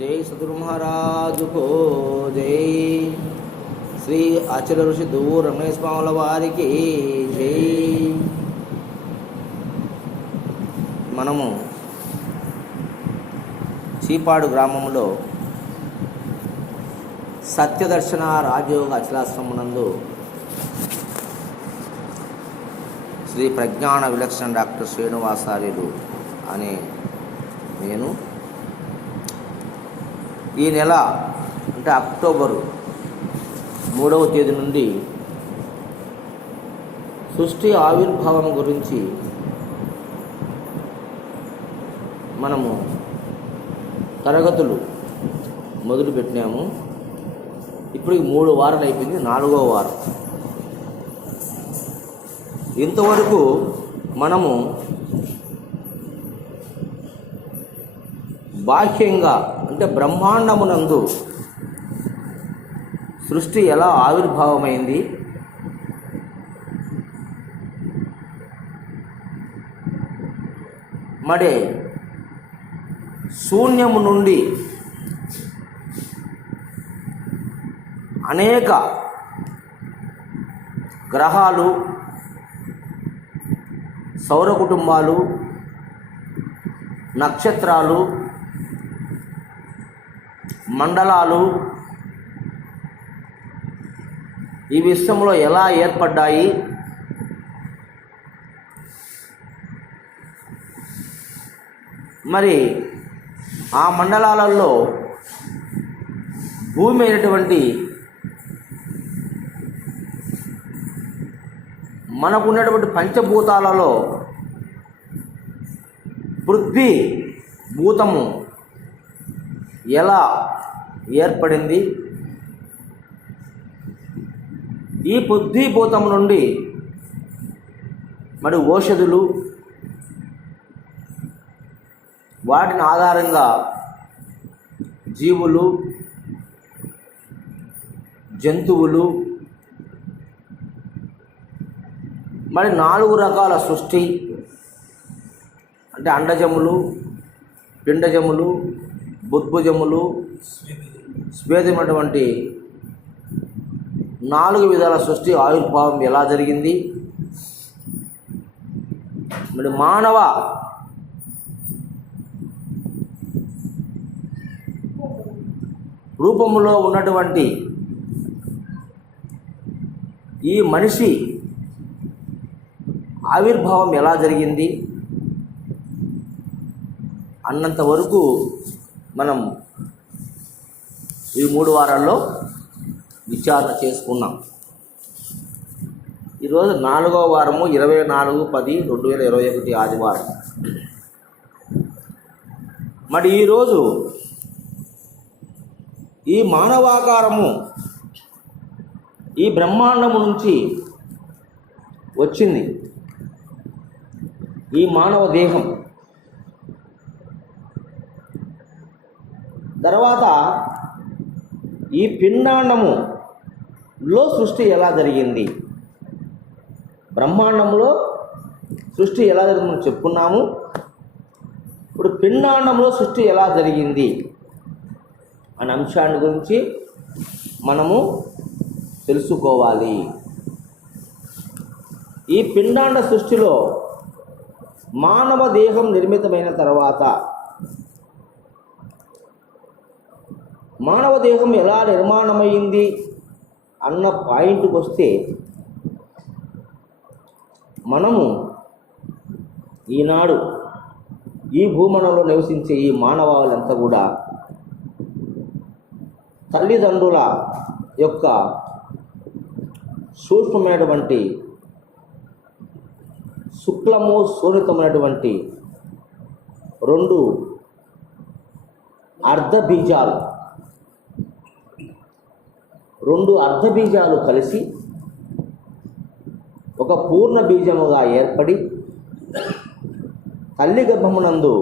जय सद्गुरु महाराज को जय। శ్రీ ఆచల ఋషి దువ్వు రమేష్ స్వాముల వారికి జై. మనము చీపాడు గ్రామంలో సత్యదర్శన రాజయోగ అచలాశ్రమనందు శ్రీ ప్రజ్ఞాన విలక్షణ డాక్టర్ శ్రీనివాసార్యులు అనే నేను ఈ నెల అంటే అక్టోబరు 3వ తేదీ నుండి సృష్టి ఆవిర్భావం గురించి మనము తరగతులు మొదలుపెట్టినాము. ఇప్పుడు 3 వారాలు అయిపోయింది, 4వ వారం. ఇంతవరకు మనము బాహ్యంగా అంటే బ్రహ్మాండమునందు సృష్టి ఎలా ఆవిర్భావమైంది, మరి శూన్యము నుండి అనేక గ్రహాలు, సౌర కుటుంబాలు, నక్షత్రాలు, మండలాలు ఈ విశ్వంలో ఎలా ఏర్పడ్డాయి, మరి ఆ మండలాలలో భూమి అయినటువంటి మనకున్నటువంటి పంచభూతాలలో పృథ్వీ భూతము ఎలా ఏర్పడింది, ఈ పృథ్వీభూతం నుండి మరి ఓషధులు, వాటిని ఆధారంగా జీవులు, జంతువులు, మరి 4 రకాల సృష్టి అంటే అండజములు, పిండజములు, బుద్భుజములు, స్వేదమైనటువంటి 4 విధాల సృష్టి ఆవిర్భావం ఎలా జరిగింది, మరి మానవ రూపంలో ఉన్నటువంటి ఈ మనిషి ఆవిర్భావం ఎలా జరిగింది అన్నంత వరకు మనం ఈ 3 వారాల్లో విచారణ చేసుకున్నాం. ఈరోజు 4వ వారము 24/10/2021 ఆదివారం. మరి ఈరోజు ఈ మానవాకారము ఈ బ్రహ్మాండము నుంచి వచ్చింది. ఈ మానవ దేహం తర్వాత ఈ పిండాండములో సృష్టి ఎలా జరిగింది, బ్రహ్మాండంలో సృష్టి ఎలా జరిగిందని చెప్పుకున్నాము. ఇప్పుడు పిండాండంలో సృష్టి ఎలా జరిగింది అనే అంశాన్ని గురించి మనము తెలుసుకోవాలి. ఈ పిండాండ సృష్టిలో మానవ దేహం నిర్మితమైన తర్వాత మానవ దేహం ఎలా నిర్మాణమైంది అన్న పాయింట్కి వస్తే మనము ఈనాడు ఈ భూమండలంలో నివసించే ఈ మానవాళంతా కూడా తల్లిదండ్రుల యొక్క సూక్ష్మమైనటువంటి శుక్లము శోణితమైనటువంటి 2 అర్ధబీజాలు కలిసి ఒక పూర్ణ బీజముగా ఏర్పడి తల్లి గర్భమునందు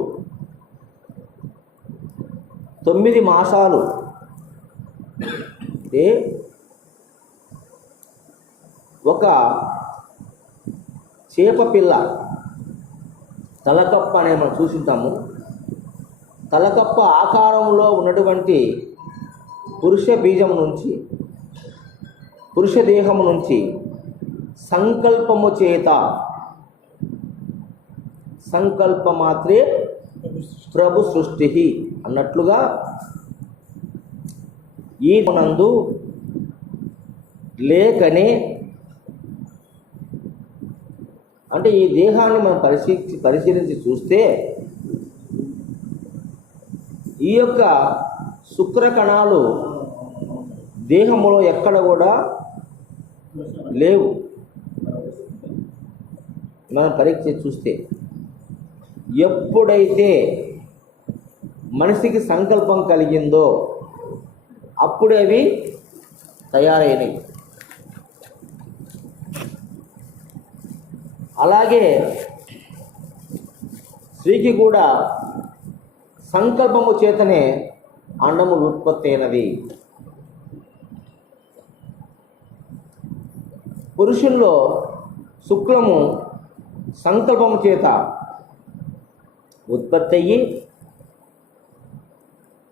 9 మాసాలు ఒక చేప పిల్ల తలకప్ప అనే మనం చూసింటాము. తలకప్ప ఆకారంలో ఉన్నటువంటి పురుష బీజం నుంచి, పురుష దేహము నుంచి సంకల్పము చేత, సంకల్పమాత్రే ప్రభు సృష్టి అన్నట్లుగా ఈ నందు లేకనే, అంటే ఈ దేహాన్ని మనం పరిశీలించి చూస్తే ఈ యొక్క శుక్రకణాలు దేహములో ఎక్కడ కూడా లేవు. మనం పరీక్ష చూస్తే ఎప్పుడైతే మనిషికి సంకల్పం కలిగిందో అప్పుడే అవి తయారైనవి. అలాగే స్త్రీకి కూడా సంకల్పము చేతనే అండము ఉత్పత్తి అయినది. పురుషుల్లో శుక్లము సంకల్పము చేత ఉత్పత్తి అయ్యి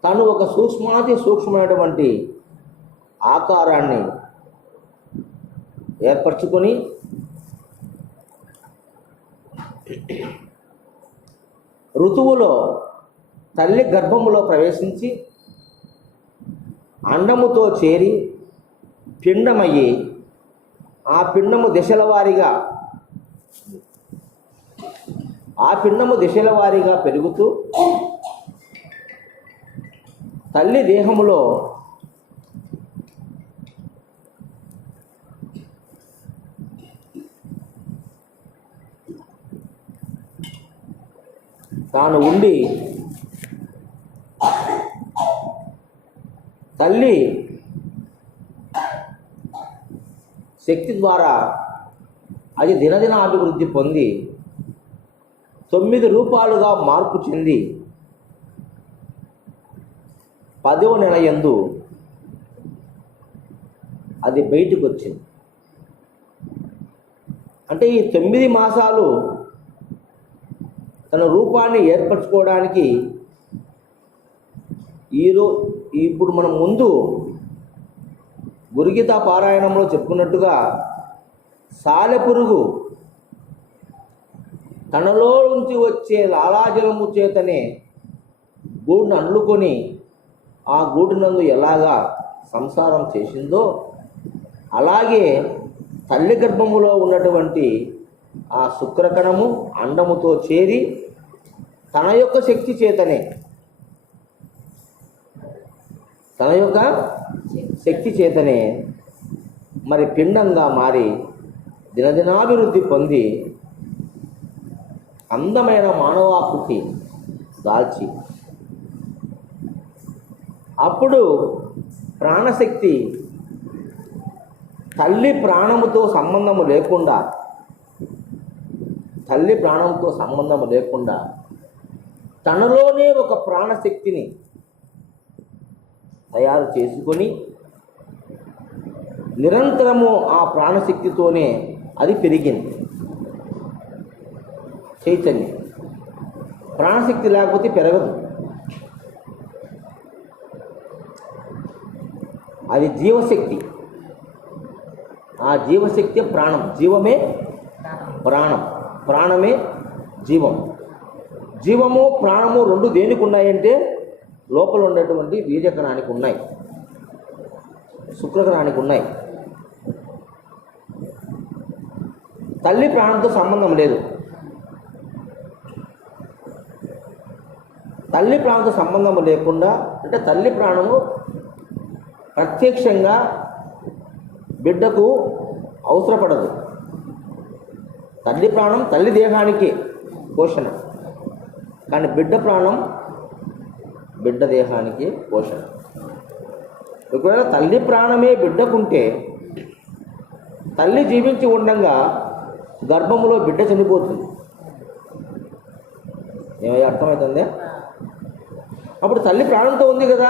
తను ఒక సూక్ష్మాతి సూక్ష్మమైనటువంటి ఆకారాన్ని ఏర్పరచుకొని ఋతువులో తల్లి గర్భములో ప్రవేశించి అండముతో చేరి పిండమయ్యి ఆ పిండము దిశల వారీగా పెరుగుతూ తల్లి దేహములో తాను ఉండి తల్లి శక్తి ద్వారా అది దినదిన అభివృద్ధి పొంది 9 రూపాలుగా మార్పు చెంది 10వ నెల యందు అది బయటకు వచ్చింది. అంటే ఈ 9 మాసాలు తన రూపాన్ని ఏర్పరచుకోవడానికి ఇప్పుడు మనం ముందు గురుగీత పారాయణంలో చెప్పుకున్నట్టుగా సాలెపురుగు తనలో నుంచి వచ్చే లాలాజలము చేతనే గూడును అల్లుకొని ఆ గూడునందు ఎలాగా సంసారం చేసిందో అలాగే తల్లి గర్భములో ఉన్నటువంటి ఆ శుక్రకణము అండముతో చేరి తన యొక్క శక్తి చేతనే, తన యొక్క శక్తి చేతనే మరి పిండంగా మారి దినదినాభివృద్ధి పొంది అందమైన మానవాకృతి దాల్చి అప్పుడు ప్రాణశక్తి తల్లి ప్రాణముతో సంబంధము లేకుండా తనలోనే ఒక ప్రాణశక్తిని తయారు చేసుకొని నిరంతరము ఆ ప్రాణశక్తితోనే అది పెరిగింది. చైతన్యం ప్రాణశక్తి లేకపోతే పెరగదు. అది జీవశక్తి. ఆ జీవశక్తి ప్రాణం. జీవమే ప్రాణం, ప్రాణమే జీవం. జీవము ప్రాణము రెండు దేనికి ఉన్నాయంటే లోపల ఉన్నటువంటి బీజకణానికి ఉన్నాయి, శుక్రకణానికి ఉన్నాయి. తల్లి ప్రాణంతో సంబంధం లేదు. తల్లి ప్రాణంతో సంబంధం లేకుండా అంటే తల్లి ప్రాణము ప్రత్యక్షంగా బిడ్డకు అవసరపడదు. తల్లి ప్రాణం తల్లి దేహానికి పోషణ, కానీ బిడ్డ ప్రాణం బిడ్డ దేహానికి పోషణ. ఒకవేళ తల్లి ప్రాణమే బిడ్డకుంటే తల్లి జీవించి ఉండగా గర్భములో బిడ్డ చనిపోతుంది. ఏమయ్యా అర్థమవుతుంది? అప్పుడు తల్లి ప్రాణంతో ఉంది కదా,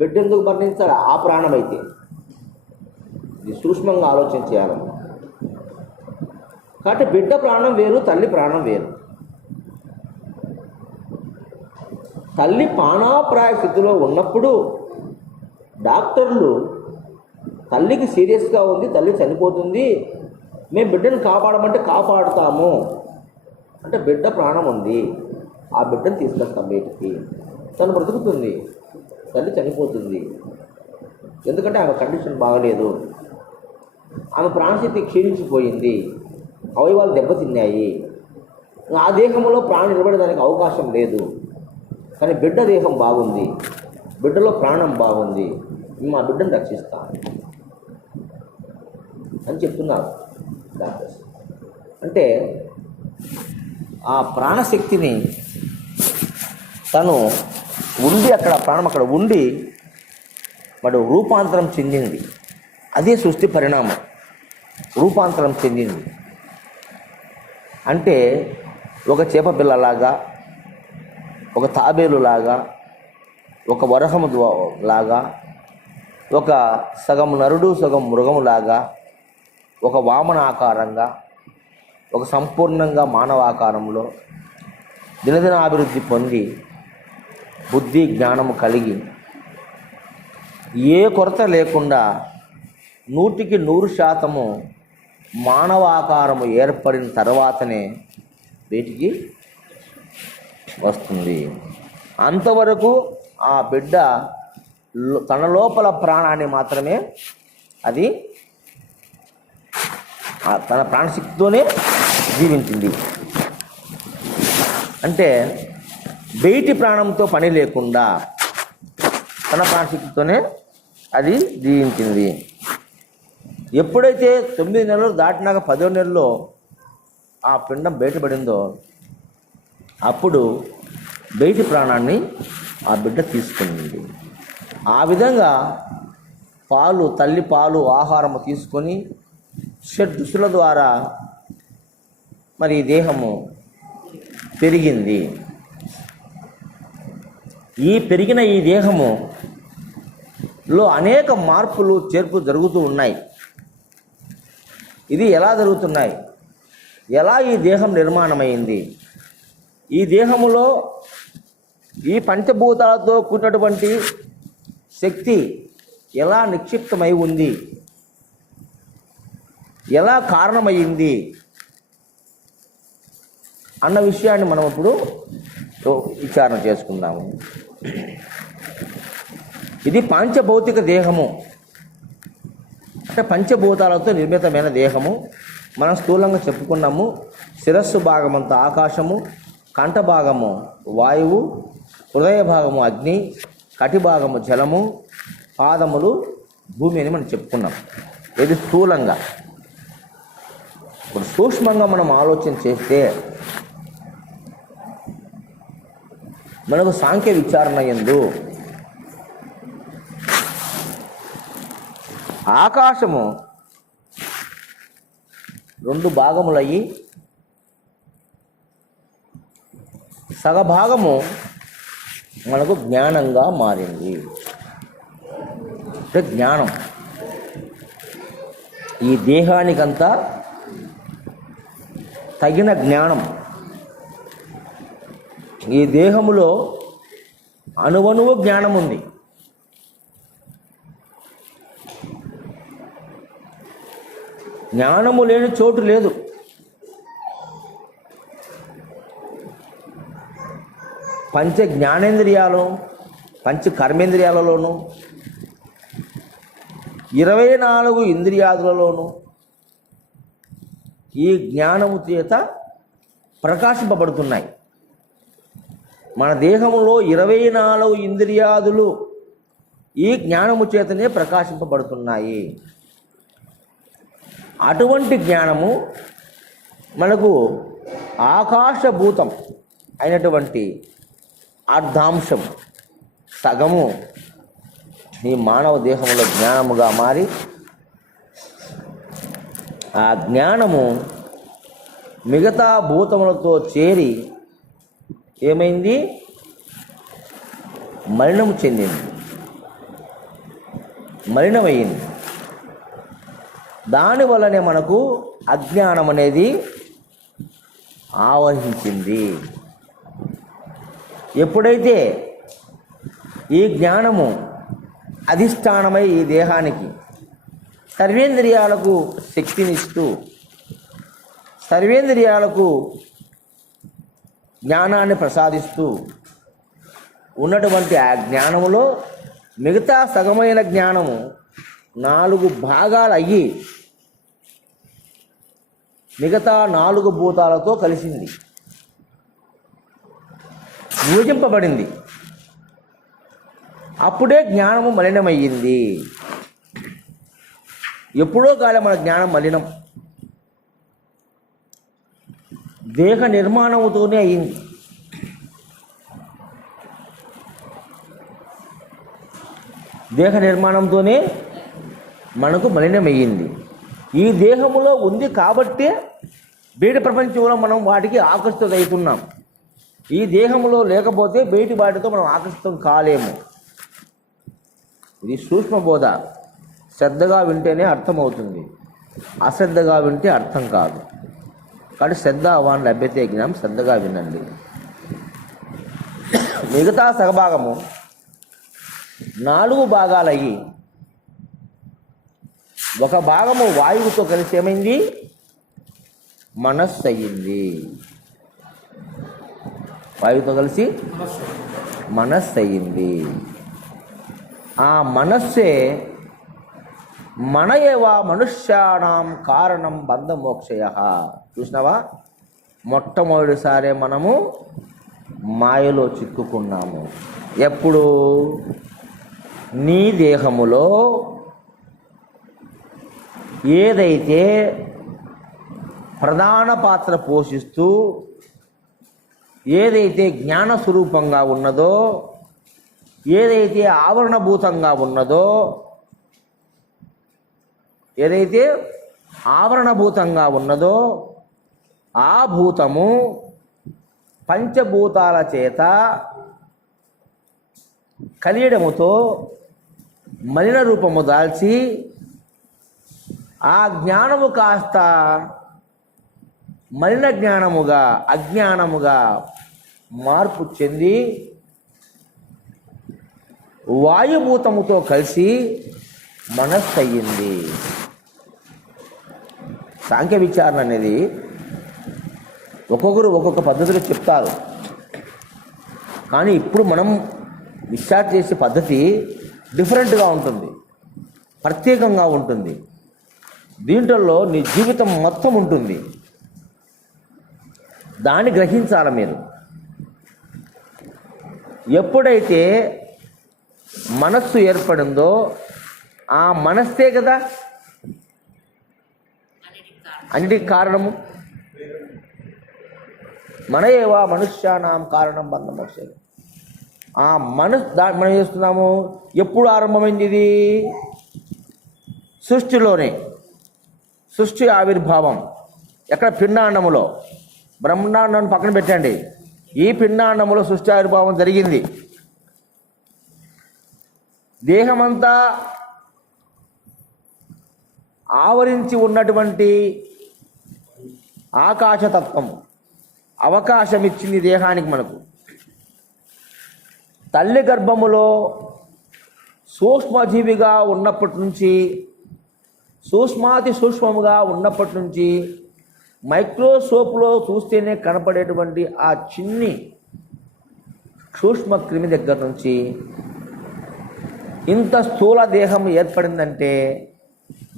బిడ్డ ఎందుకు మరణించాలి? ఆ ప్రాణం అయితే ఇది సూక్ష్మంగా ఆలోచన చేయాలి. కాబట్టి బిడ్డ ప్రాణం వేరు, తల్లి ప్రాణం వేరు. తల్లి ప్రాణాప్రాయ స్థితిలో ఉన్నప్పుడు డాక్టర్లు తల్లికి సీరియస్గా ఉంది, తల్లి చనిపోతుంది, మేము బిడ్డను కాపాడమంటే కాపాడుతాము అంటే బిడ్డ ప్రాణం ఉంది, ఆ బిడ్డను తీసుకొస్తాం బయటికి, తను బ్రతుకుతుంది, తల్లి చనిపోతుంది. ఎందుకంటే ఆమె కండిషన్ బాగలేదు, ఆమె ప్రాణశక్తి క్షీణించిపోయింది, అవయవాలు దెబ్బతిన్నాయి, ఆ దేహంలో ప్రాణం నిలబడడానికి అవకాశం లేదు. కానీ బిడ్డ దేహం బాగుంది, బిడ్డలో ప్రాణం బాగుంది, మేము ఆ బిడ్డను రక్షిస్తాం అని చెప్తున్నారు డాక్టర్స్. అంటే ఆ ప్రాణశక్తిని తను ఉండి అక్కడ ప్రాణం అక్కడ ఉండి వాడు రూపాంతరం చెందింది. అదే సృష్టి పరిణామం, రూపాంతరం చెందింది. అంటే ఒక చేప పిల్లలాగా, ఒక తాబేలులాగా, ఒక వరహము లాగా, ఒక సగం నరుడు సగం మృగములాగా, ఒక వామన ఆకారంగా, ఒక సంపూర్ణంగా మానవాకారంలో దినదినాభివృద్ధి పొంది బుద్ధి జ్ఞానము కలిగి ఏ కొరత లేకుండా 100% మానవాకారము ఏర్పడిన తర్వాతనే వీటికి వస్తుంది. అంతవరకు ఆ బిడ్డ తన లోపల ప్రాణాన్ని మాత్రమే అది తన ప్రాణశక్తితోనే జీవించింది. అంటే బయటి ప్రాణంతో పని లేకుండా తన ప్రాణశక్తితోనే అది జీవించింది. ఎప్పుడైతే 9 నెలలు దాటినాక 10వ నెలలో ఆ పిండం బయటపడిందో అప్పుడు బయటి ప్రాణాన్ని ఆ బిడ్డ తీసుకుంది. ఆ విధంగా పాలు, తల్లి పాలు, ఆహారము తీసుకొని షడ్రుచుల ద్వారా మరి దేహము పెరిగింది. ఈ పెరిగిన ఈ దేహములో అనేక మార్పులు చేర్పులు జరుగుతూ ఉన్నాయి. ఇది ఎలా జరుగుతున్నాయి? ఎలా ఈ దేహం నిర్మాణమైంది? ఈ దేహములో ఈ పంచభూతాలతో కూడినటువంటి శక్తి ఎలా నిక్షిప్తమై ఉంది, ఎలా కారణమైంది అన్న విషయాన్ని మనం ఇప్పుడు విచారణ చేసుకుందాము. ఇది పంచభౌతిక దేహము, అంటే పంచభూతాలతో నిర్మితమైన దేహము. మనం స్థూలంగా చెప్పుకున్నాము. శిరస్సు భాగమంతా ఆకాశము, కంఠ భాగము వాయువు, హృదయ భాగము అగ్ని, కటి భాగము జలము, పాదములు భూమి అని మనం చెప్పుకున్నాం. ఇది స్థూలంగా. ఇప్పుడు సూక్ష్మంగా మనం ఆలోచన చేస్తే మనకు సాంఖ్య విచారణ యందు ఆకాశము 2 భాగములయ్యి సగభాగము మనకు జ్ఞానంగా మారింది. అంటే జ్ఞానం ఈ దేహానికంతా తగిన జ్ఞానం. ఈ దేహములో అణువణువు జ్ఞానం ఉంది. జ్ఞానము లేని చోటు లేదు. పంచ జ్ఞానేంద్రియాలు, పంచ కర్మేంద్రియాలలోనూ, 24 ఇంద్రియాదులలోనూ ఈ జ్ఞానము చేత ప్రకాశింపబడుతున్నాయి. మన దేహంలో 24 ఇంద్రియాదులు ఈ జ్ఞానము చేతనే ప్రకాశింపబడుతున్నాయి. అటువంటి జ్ఞానము మనకు ఆకాశభూతం అయినటువంటి అర్ధాంశం సగము ఈ మానవ దేహంలో జ్ఞానముగా మారి ఆ జ్ఞానము మిగతా భూతములతో చేరి ఏమైంది? మలినము చెందింది, మలినమయ్యింది. దానివల్లనే మనకు అజ్ఞానం అనేది ఆవహించింది. ఎప్పుడైతే ఈ జ్ఞానము అధిష్టానమై ఈ దేహానికి సర్వేంద్రియాలకు శక్తినిస్తూ సర్వేంద్రియాలకు జ్ఞానాన్ని ప్రసాదిస్తూ ఉన్నటువంటి ఆ జ్ఞానములో మిగతా సగమైన జ్ఞానము 4 భాగాలు అయ్యి మిగతా 4 భూతాలతో కలిసింది, విభజింపబడింది. అప్పుడే జ్ఞానము మలినమయ్యింది. ఎప్పుడో కాలే మన జ్ఞానం మలినం, దేహ నిర్మాణముతోనే అయ్యింది. దేహ నిర్మాణంతోనే మనకు మలినమయ్యింది. ఈ దేహములో ఉంది కాబట్టే బయట ప్రపంచంలో మనం వాటికి ఆకర్షితులవుతున్నాం. ఈ దేహంలో లేకపోతే బయటి వాటితో మనం ఆకర్షితం కాలేము. ఇది సూక్ష్మబోధ. శ్రద్ధగా వింటేనే అర్థమవుతుంది, అశ్రద్ధగా వింటే అర్థం కాదు. కాబట్టి శ్రద్ధ అవాన్ లభ్యతే జ్ఞానం, శ్రద్ధగా వినండి. మిగతా సగభాగము 4 భాగాలయ్యి ఒక భాగము వాయువుతో కలిసి ఏమైంది? మనస్సు అయ్యింది. వాయువుతో కలిసి మనస్సు అయ్యింది. ఆ మనస్సే మన ఏవా మనుష్యానాం కారణం బంధమోక్షయ. చూసినావా, మొట్టమొదటిసారే మనము మాయలో చిక్కుకున్నాము. ఎప్పుడు? నీ దేహములో ఏదైతే ప్రధాన పాత్ర పోషిస్తూ ఏదైతే జ్ఞాన స్వరూపంగా ఉన్నదో, ఏదైతే ఆవరణభూతంగా ఉన్నదో, ఏదైతే ఆవరణభూతంగా ఉన్నదో ఆ భూతము పంచభూతాల చేత కలియడముతో మలిన రూపము దాల్చి ఆ జ్ఞానము కాస్త మలిన జ్ఞానముగా అజ్ఞానముగా మార్పు చెంది వాయుభూతముతో కలిసి మనస్సు అయ్యింది. సాంఖ్య విచారణ అనేది ఒక్కొక్కరు ఒక్కొక్క పద్ధతిలో చెప్తారు. కానీ ఇప్పుడు మనం విచారణ చేసే పద్ధతి డిఫరెంట్గా ఉంటుంది, ప్రత్యేకంగా ఉంటుంది. దీంట్లో నీ జీవితం మొత్తం ఉంటుంది. దాన్ని గ్రహించాలి మీరు. ఎప్పుడైతే మనస్సు ఏర్పడిందో ఆ మనస్సే కదా అన్నిటికి కారణము. మన ఏవా మనుష్యానాం కారణం బంధమోక్షయ. ఆ మనం చేస్తున్నాము. ఎప్పుడు ఆరంభమైంది ఇది? సృష్టిలోనే. సృష్టి ఆవిర్భావం ఎక్కడ? పిండాండములో. బ్రహ్మాండాన్ని పక్కన పెట్టండి, ఈ పిండాండములో సృష్టి ఆవిర్భావం జరిగింది. దేహమంతా ఆవరించి ఉన్నటువంటి ఆకాశతత్వం అవకాశం ఇచ్చింది దేహానికి. మనకు తల్లి గర్భములో సూక్ష్మజీవిగా ఉన్నప్పటి నుంచి, సూక్ష్మాతి సూక్ష్మముగా ఉన్నప్పటి నుంచి మైక్రోస్కోప్లో చూస్తేనే కనపడేటువంటి ఆ చిన్ని సూక్ష్మ క్రిమి దగ్గర నుంచి ఇంత స్థూల దేహం ఏర్పడిందంటే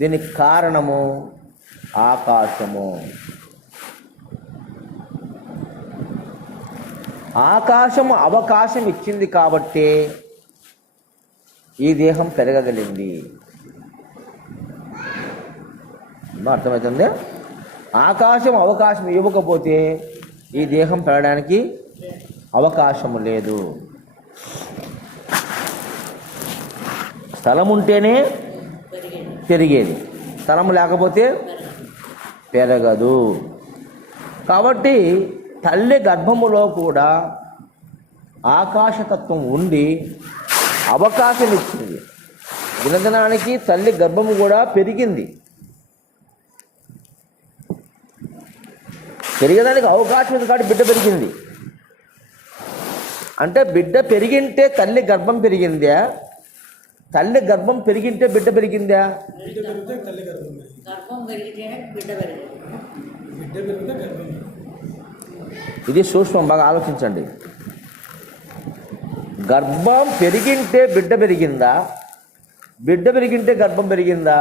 దీనికి కారణము ఆకాశము. ఆకాశము అవకాశం ఇచ్చింది కాబట్టి ఈ దేహం పెరగగలిగింది. అర్థమవుతుంది? ఆకాశం అవకాశం ఇవ్వకపోతే ఈ దేహం పెరగడానికి అవకాశము లేదు. స్థలం ఉంటేనే పెరిగేది, స్థలం లేకపోతే పెరగదు. కాబట్టి తల్లి గర్భములో కూడా ఆకాశతత్వం ఉండి అవకాశం ఇచ్చింది. దినదినానికి తల్లి గర్భము కూడా పెరిగింది. పెరిగేదానికి అవకాశం ఉంది కాబట్టి బిడ్డ పెరిగింది. అంటే బిడ్డ పెరిగింటే తల్లి గర్భం పెరిగిందా, తల్లి గర్భం పెరిగింటే బిడ్డ పెరిగిందా? ఇది సూక్ష్మం, బాగా ఆలోచించండి. గర్భం పెరిగింటే బిడ్డ పెరిగిందా, బిడ్డ పెరిగింటే గర్భం పెరిగిందా?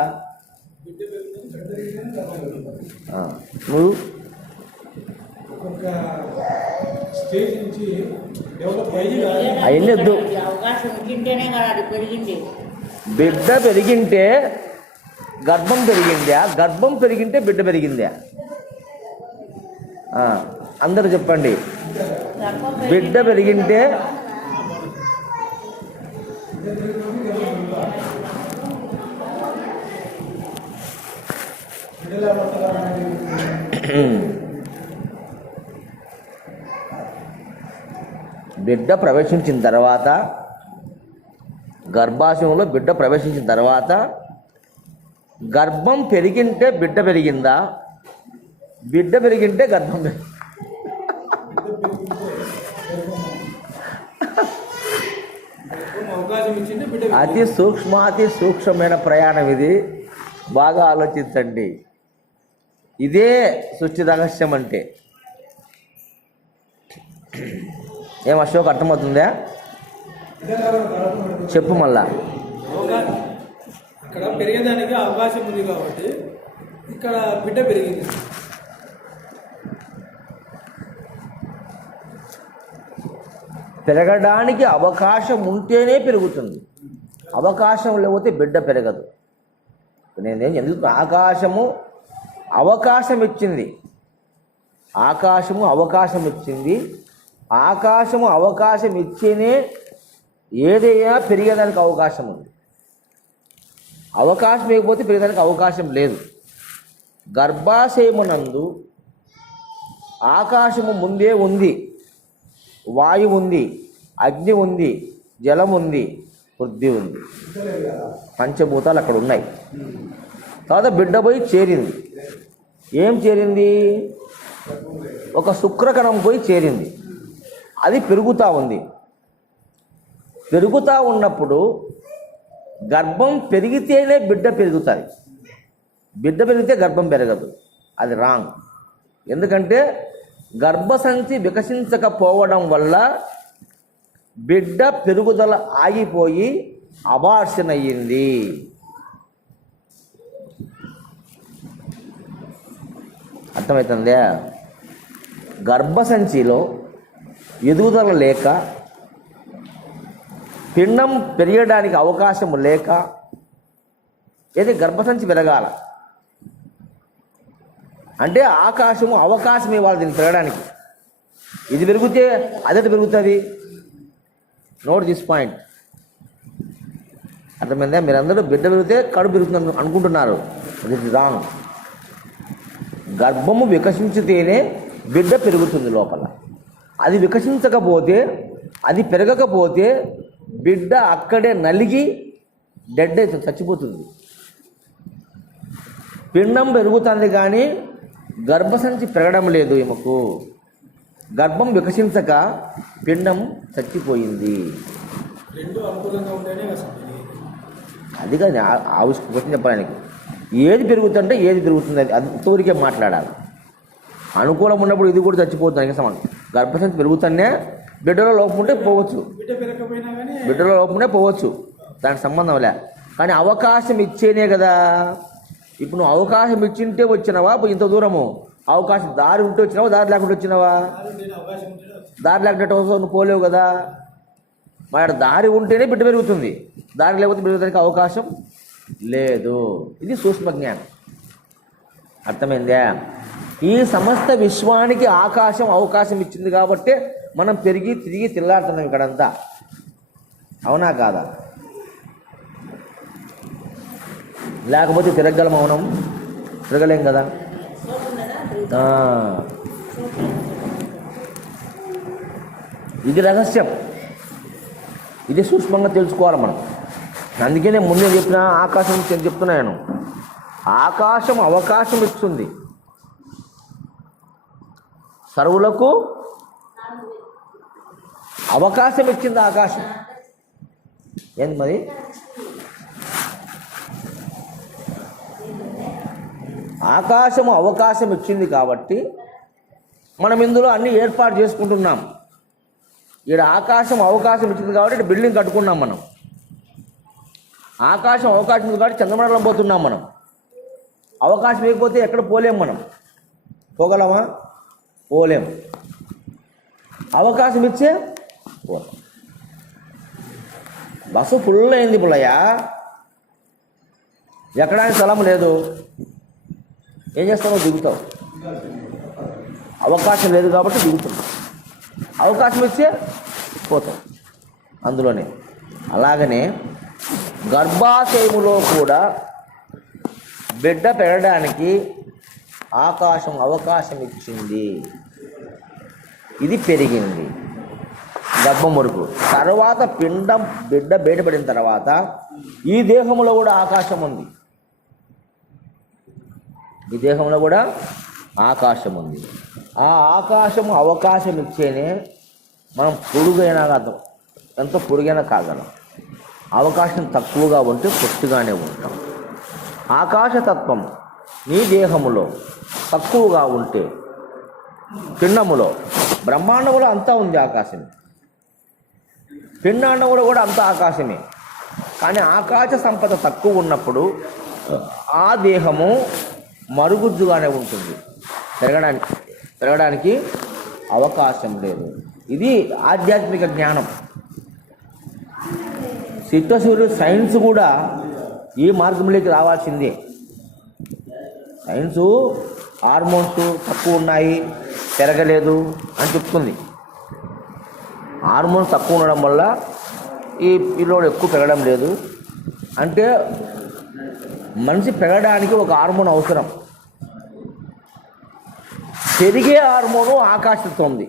నువ్వు అవన్నీ వద్దు. బిడ్డ పెరిగింటే గర్భం పెరిగిందా, గర్భం పెరిగింటే బిడ్డ పెరిగిందా? అందరూ చెప్పండి. బిడ్డ పెరిగింటే బిడ్డ ప్రవేశించిన తర్వాత, గర్భాశయంలో బిడ్డ ప్రవేశించిన తర్వాత గర్భం పెరిగింటే బిడ్డ పెరిగిందా, బిడ్డ పెరిగింటే గర్భం అతి సూక్ష్మమైన ప్రయాణం ఇది. బాగా ఆలోచించండి. ఇదే సృష్టి రహస్యం అంటే. ఏం అశోక్ అర్థమవుతుందా? చెప్పు మళ్ళా. అక్కడ పెరిగేదానికి అవకాశం ఉంది కాబట్టి ఇక్కడ బిడ్డ పెరిగింది. పెరగడానికి అవకాశం ఉంటేనే పెరుగుతుంది, అవకాశం లేకపోతే బిడ్డ పెరగదు. నేనేం ఎందుకు అవకాశం ఇచ్చింది, ఆకాశము అవకాశం ఇచ్చింది. ఆకాశము అవకాశం ఇచ్చేనే ఏదైనా పెరిగేదానికి అవకాశం ఉంది. అవకాశం లేకపోతే పెరిగేదానికి అవకాశం లేదు. గర్భాశయమునందు ఆకాశము ముందే ఉంది, వాయువు ఉంది, అగ్ని ఉంది, జలం ఉంది, పృథ్వీ ఉంది. పంచభూతాలు అక్కడ ఉన్నాయి. తర్వాత బిడ్డ పోయి చేరింది. ఏం చేరింది? ఒక శుక్రకణం పోయి చేరింది. అది పెరుగుతూ ఉంది. పెరుగుతూ ఉన్నప్పుడు గర్భం పెరిగితేనే బిడ్డ పెరుగుతుంది, బిడ్డ పెరిగితే గర్భం పెరగదు. అది రాంగ్. ఎందుకంటే గర్భసంచి వికసించకపోవడం వల్ల బిడ్డ పెరుగుదల ఆగిపోయి అబార్షన్ అయ్యింది. అర్థమవుతుందా? గర్భసంచిలో ఎదుగుదల లేక, పిండం పెరగడానికి అవకాశం లేక, ఏది గర్భసంచి పెరగాల అంటే ఆకాశము అవకాశం ఇవ్వాలి దీన్ని పెరగడానికి. ఇది పెరిగితే అదే పెరుగుతుంది. Note this point. అర్థమైందా? మీరందరూ బిడ్డ పెరిగితే కడుపు పెరుగుతుంది అనుకుంటున్నారు. This is wrong. గర్భము వికసించితేనే బిడ్డ పెరుగుతుంది లోపల. అది వికసించకపోతే, అది పెరగకపోతే బిడ్డ అక్కడే నలిగి డెడ్ అవుతుంది, చచ్చిపోతుంది. పిండం పెరుగుతుంది కానీ గర్భసంచి పెరగడం లేదు. ఈమెకు గర్భం వికసించక పిండం చచ్చిపోయింది. అది కానీ క్వశ్చన్ చెప్పడానికి ఏది పెరుగుతుంటే ఏది పెరుగుతుంది అది తోరికే మాట్లాడాలి. అనుకూలం ఉన్నప్పుడు ఇది కూడా చచ్చిపోతుంది. దానికి సమానం. గర్భసంచి పెరుగుతానే బిడ్డలో లోపం ఉంటే పోవచ్చు, బిడ్డలో లోపం ఉంటే పోవచ్చు, దానికి సంబంధం లే. కానీ అవకాశం ఇచ్చేనే కదా. ఇప్పుడు నువ్వు అవకాశం ఇచ్చింటే వచ్చినావా? ఇంత దూరము అవకాశం దారి ఉంటే వచ్చినావా, దారి లేకుండా వచ్చినావా? దారి లేకుండా నువ్వు పోలేవు కదా. మరి దారి ఉంటేనే బిడ్డ పెరుగుతుంది, దారి లేకపోతే పెరుగుతానికి అవకాశం లేదు. ఇది సూక్ష్మ జ్ఞానం. అర్థమైందా? ఈ సమస్త విశ్వానికి ఆకాశం అవకాశం ఇచ్చింది కాబట్టి మనం పెరిగి తిరిగి తిల్లాడుతున్నాం ఇక్కడంతా. అవునా కాదా? లేకపోతే తిరగలం. అవునం, తిరగలేం కదా. ఇది రహస్యం. ఇది సూక్ష్మంగా తెలుసుకోవాలి మనం. అందుకే నేను ముందే చెప్పిన ఆకాశం చెప్తున్నాను. ఆకాశం అవకాశం ఇస్తుంది సర్వులకు. అవకాశం ఇచ్చింది ఆకాశం. ఏంది మరి? ఆకాశము అవకాశం ఇచ్చింది కాబట్టి మనం ఇందులో అన్ని ఏర్పాటు చేసుకుంటున్నాం. ఇక్కడ ఆకాశం అవకాశం ఇచ్చింది కాబట్టి ఇక్కడ బిల్డింగ్ కట్టుకున్నాం మనం. ఆకాశం అవకాశం ఉంది కాబట్టి చంద్రమండలం పోతున్నాం మనం. అవకాశం లేకపోతే ఎక్కడ పోలేం మనం. పోగలమా? పోలేం. అవకాశం ఇచ్చే పోతాం. బస్సు ఫుల్ అయింది పుల్లయ్య, ఎక్కడానికి స్థలం లేదు. ఏం చేస్తావు? దిగుతావు. అవకాశం లేదు కాబట్టి దిగుతున్నావు. అవకాశం ఇచ్చే పోతాం అందులోనే. అలాగనే గర్భాశయములో కూడా బిడ్డ పెరగడానికి ఆకాశం అవకాశం ఇచ్చింది. ఇది పెరిగింది గర్భం వరకు. తర్వాత పిండం బిడ్డ బయటపడిన తర్వాత ఈ దేహంలో కూడా ఆకాశం ఉంది. ఈ దేహంలో కూడా ఆకాశం ఉంది. ఆ ఆకాశము అవకాశం ఇచ్చేనే మనం పొడుగైనా కాదు, ఎంతో పొడుగైనా కాగలం. అవకాశం తక్కువగా ఉంటే పొట్టుగానే ఉంటాం. ఆకాశతత్వం నీ దేహములో తక్కువగా ఉంటే, పిండములో బ్రహ్మాండములో అంతా ఉంది ఆకాశమే, పిండాండంలో కూడా అంతా ఆకాశమే. కానీ ఆకాశ సంపద తక్కువ ఉన్నప్పుడు ఆ దేహము మరుగుజ్జుగానే ఉంటుంది, పెరగడానికి అవకాశం లేదు. ఇది ఆధ్యాత్మిక జ్ఞానం. చిత్తశూర్యుడు సైన్స్ కూడా ఈ మార్గంలోకి రావాల్సిందే. సైన్సు హార్మోన్స్ తక్కువ ఉన్నాయి, పెరగలేదు అని చెప్తుంది. హార్మోన్స్ తక్కువ ఉండడం వల్ల ఈ పిల్లోడు ఎక్కువ పెరగడం లేదు అంటే మనిషి పెరగడానికి ఒక హార్మోన్ అవసరం. పెరిగే హార్మోను ఆకాశత్వం ఉంది.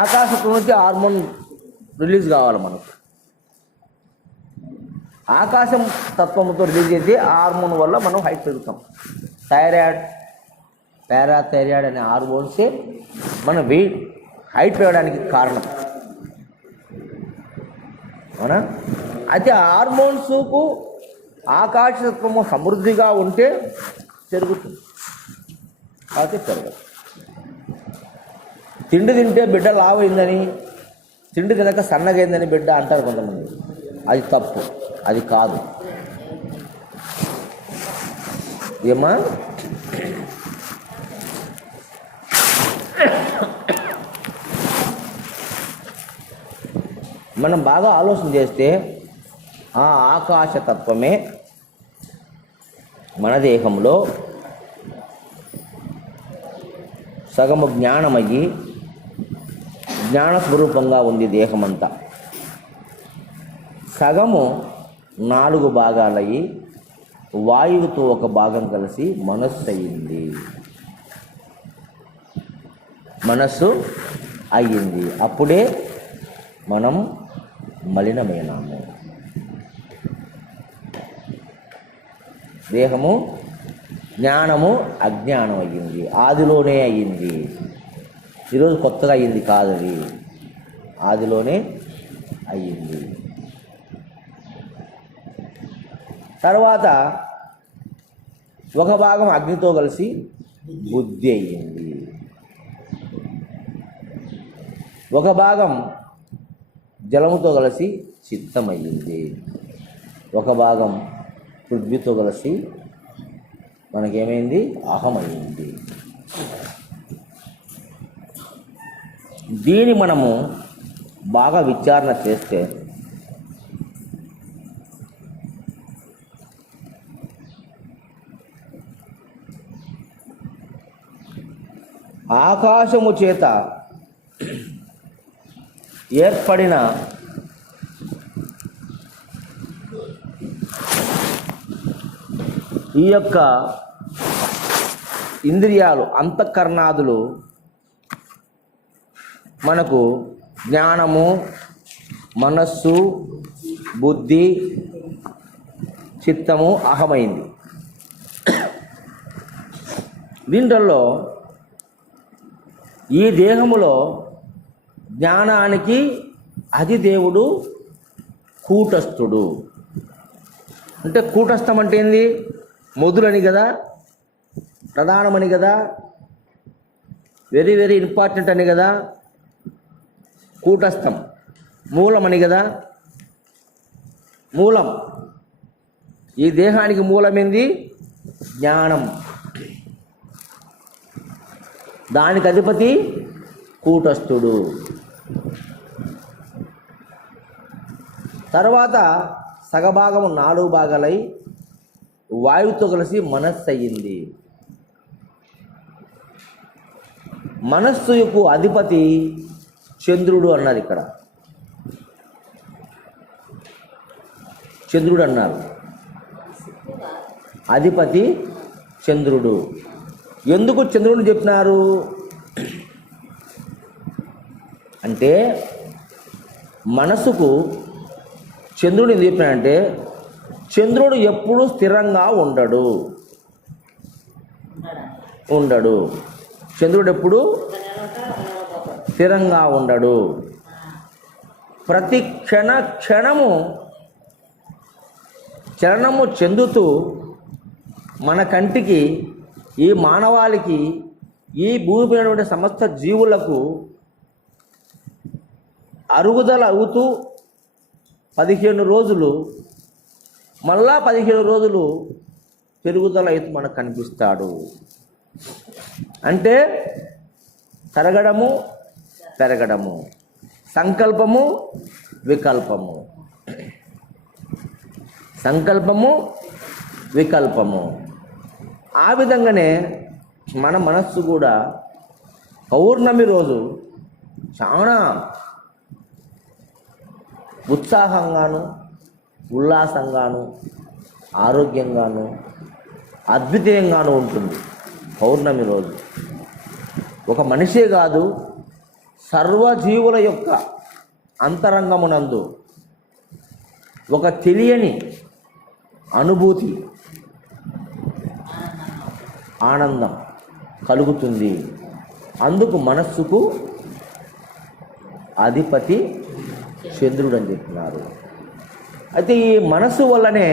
ఆకాశత్వం నుంచి హార్మోన్ రిలీజ్ కావాలి మనకు. ఆకాశం తత్వంతో రిలీజ్ చేసి ఆ హార్మోన్ వల్ల మనం హైట్ పెరుగుతాం. థైరాయిడ్, పారాథైరాయిడ్ అనే హార్మోన్సే మన వెయిట్ హైట్ పెరగడానికి కారణం. అవునా? అయితే ఆ హార్మోన్స్కు ఆకాశత్వము సమృద్ధిగా ఉంటే పెరుగుతుంది, కాబట్టి పెరగదు. తిండి తింటే బిడ్డ లావైందని, తిండి తినక సన్నగైందని బిడ్డ అంటారు కొంతమంది. అది తప్పు, అది కాదు. ఏమా? మనం బాగా ఆలోచన చేస్తే ఆ ఆకాశతత్వమే మన దేహంలో సగము జ్ఞానమయ్యి జ్ఞానస్వరూపంగా ఉంది దేహమంతా. సగము 4 భాగాలయ్యి వాయువుతో ఒక భాగం కలిసి మనస్సు అయ్యింది. మనస్సు అయ్యింది. అప్పుడే మనం మలినమైనాము. దేహము జ్ఞానము అజ్ఞానం అయ్యింది. ఆదిలోనే అయ్యింది. ఈరోజు కొత్తగా అయ్యింది కాదు, అది ఆదిలోనే అయ్యింది. తర్వాత ఒక భాగం అగ్నితో కలిసి బుద్ధి అయ్యింది. ఒక భాగం జలముతో కలిసి చిత్తం అయ్యింది. ఒక భాగం పృథ్వీతో కలిసి మనకేమైంది? అహం అయ్యింది. దీన్ని మనము బాగా విచారణ చేస్తే ఆకాశము చేత ఏర్పడిన ఈ యొక్క ఇంద్రియాలు, అంతఃకరణాదులు మనకు జ్ఞానము, మనస్సు, బుద్ధి, చిత్తము, అహమైంది. దీంట్లో ఈ దేహములో జ్ఞానానికి అధిదేవుడు కూటస్థుడు. అంటే కూటస్థం అంటే ఏంది? మొదలని కదా, ప్రధానమని కదా, వెరీ వెరీ ఇంపార్టెంట్ అని కదా. కూటస్థం మూలమని కదా. మూలం, ఈ దేహానికి మూలమైంది జ్ఞానం. దానికి అధిపతి కూటస్థుడు. తర్వాత సగభాగము 4 భాగాలై వాయువుతో కలిసి మనస్సు అయ్యింది. మనస్సుకు అధిపతి చంద్రుడు అన్నారు. ఇక్కడ చంద్రుడు అన్నారు. అధిపతి చంద్రుడు. ఎందుకు చంద్రుడు చెప్పినారు అంటే, మనసుకు చంద్రుడు ఎందుకు చెప్పినాడంటే, చంద్రుడు ఎప్పుడు స్థిరంగా ఉండడు. చంద్రుడు ఎప్పుడు స్థిరంగా ఉండడు. ప్రతి క్షణము చలనము చెందుతూ మన కంటికి, ఈ మానవాళికి, ఈ భూమిపై ఉన్నటువంటి సమస్త జీవులకు అరుగుదల అవుతూ 15 రోజులు, మళ్ళా 15 రోజులు పెరుగుదల అవుతూ మనకు కనిపిస్తాడు. అంటే తరగడము, పెరగడము, సంకల్పము, వికల్పము, సంకల్పము, వికల్పము. ఆ విధంగానే మన మనస్సు కూడా పౌర్ణమి రోజు చాలా ఉత్సాహంగాను, ఉల్లాసంగాను, ఆరోగ్యంగాను, అద్వితీయంగాను ఉంటుంది. పౌర్ణమి రోజు ఒక మనిషే కాదు, సర్వజీవుల యొక్క అంతరంగమునందు ఒక తెలియని అనుభూతి, ఆనందం కలుగుతుంది. అందుకు మనస్సుకు అధిపతి చంద్రుడు అని చెప్పినారు. అయితే ఈ మనస్సు వల్లనే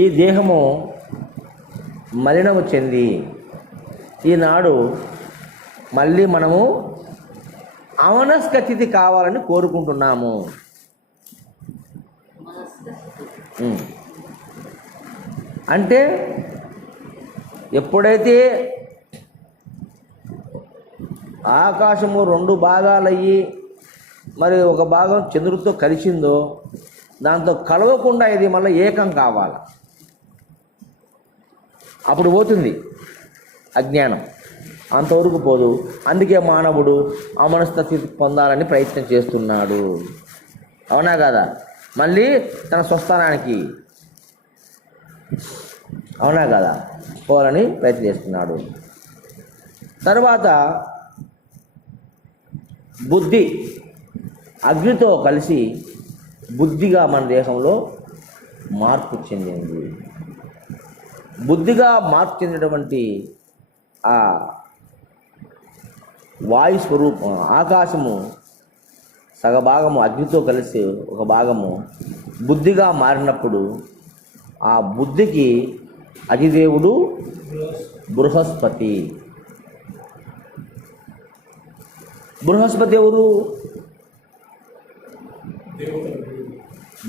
ఈ దేహము మలినము చెంది ఈనాడు మళ్ళీ మనము అవనస్కతిథి కావాలని కోరుకుంటున్నాము. అంటే ఎప్పుడైతే ఆకాశము 2 భాగాలయ్యి మరి ఒక భాగం చంద్రుడితో కలిసిందో, దాంతో కలవకుండా ఇది మళ్ళీ ఏకం కావాలి. అప్పుడు పోతుంది అజ్ఞానం, అంతవరకు పోదు. అందుకే మానవుడు అమనస్క స్థితి పొందాలని ప్రయత్నం చేస్తున్నాడు. అవునా కదా? మళ్ళీ తన స్వస్థానానికి, అవునా కదా, పోవాలని ప్రయత్నం చేస్తున్నాడు. తర్వాత బుద్ధి అగ్నితో కలిసి బుద్ధిగా మన దేహంలో మార్పు చెందింది. బుద్ధిగా మార్పు చెందినటువంటి ఆ వాయు స్వరూపం, ఆకాశము సగభాగము అగ్నితో కలిసి ఒక భాగము బుద్ధిగా మారినప్పుడు ఆ బుద్ధికి అధిదేవుడు బృహస్పతి. బృహస్పతి ఎవరు?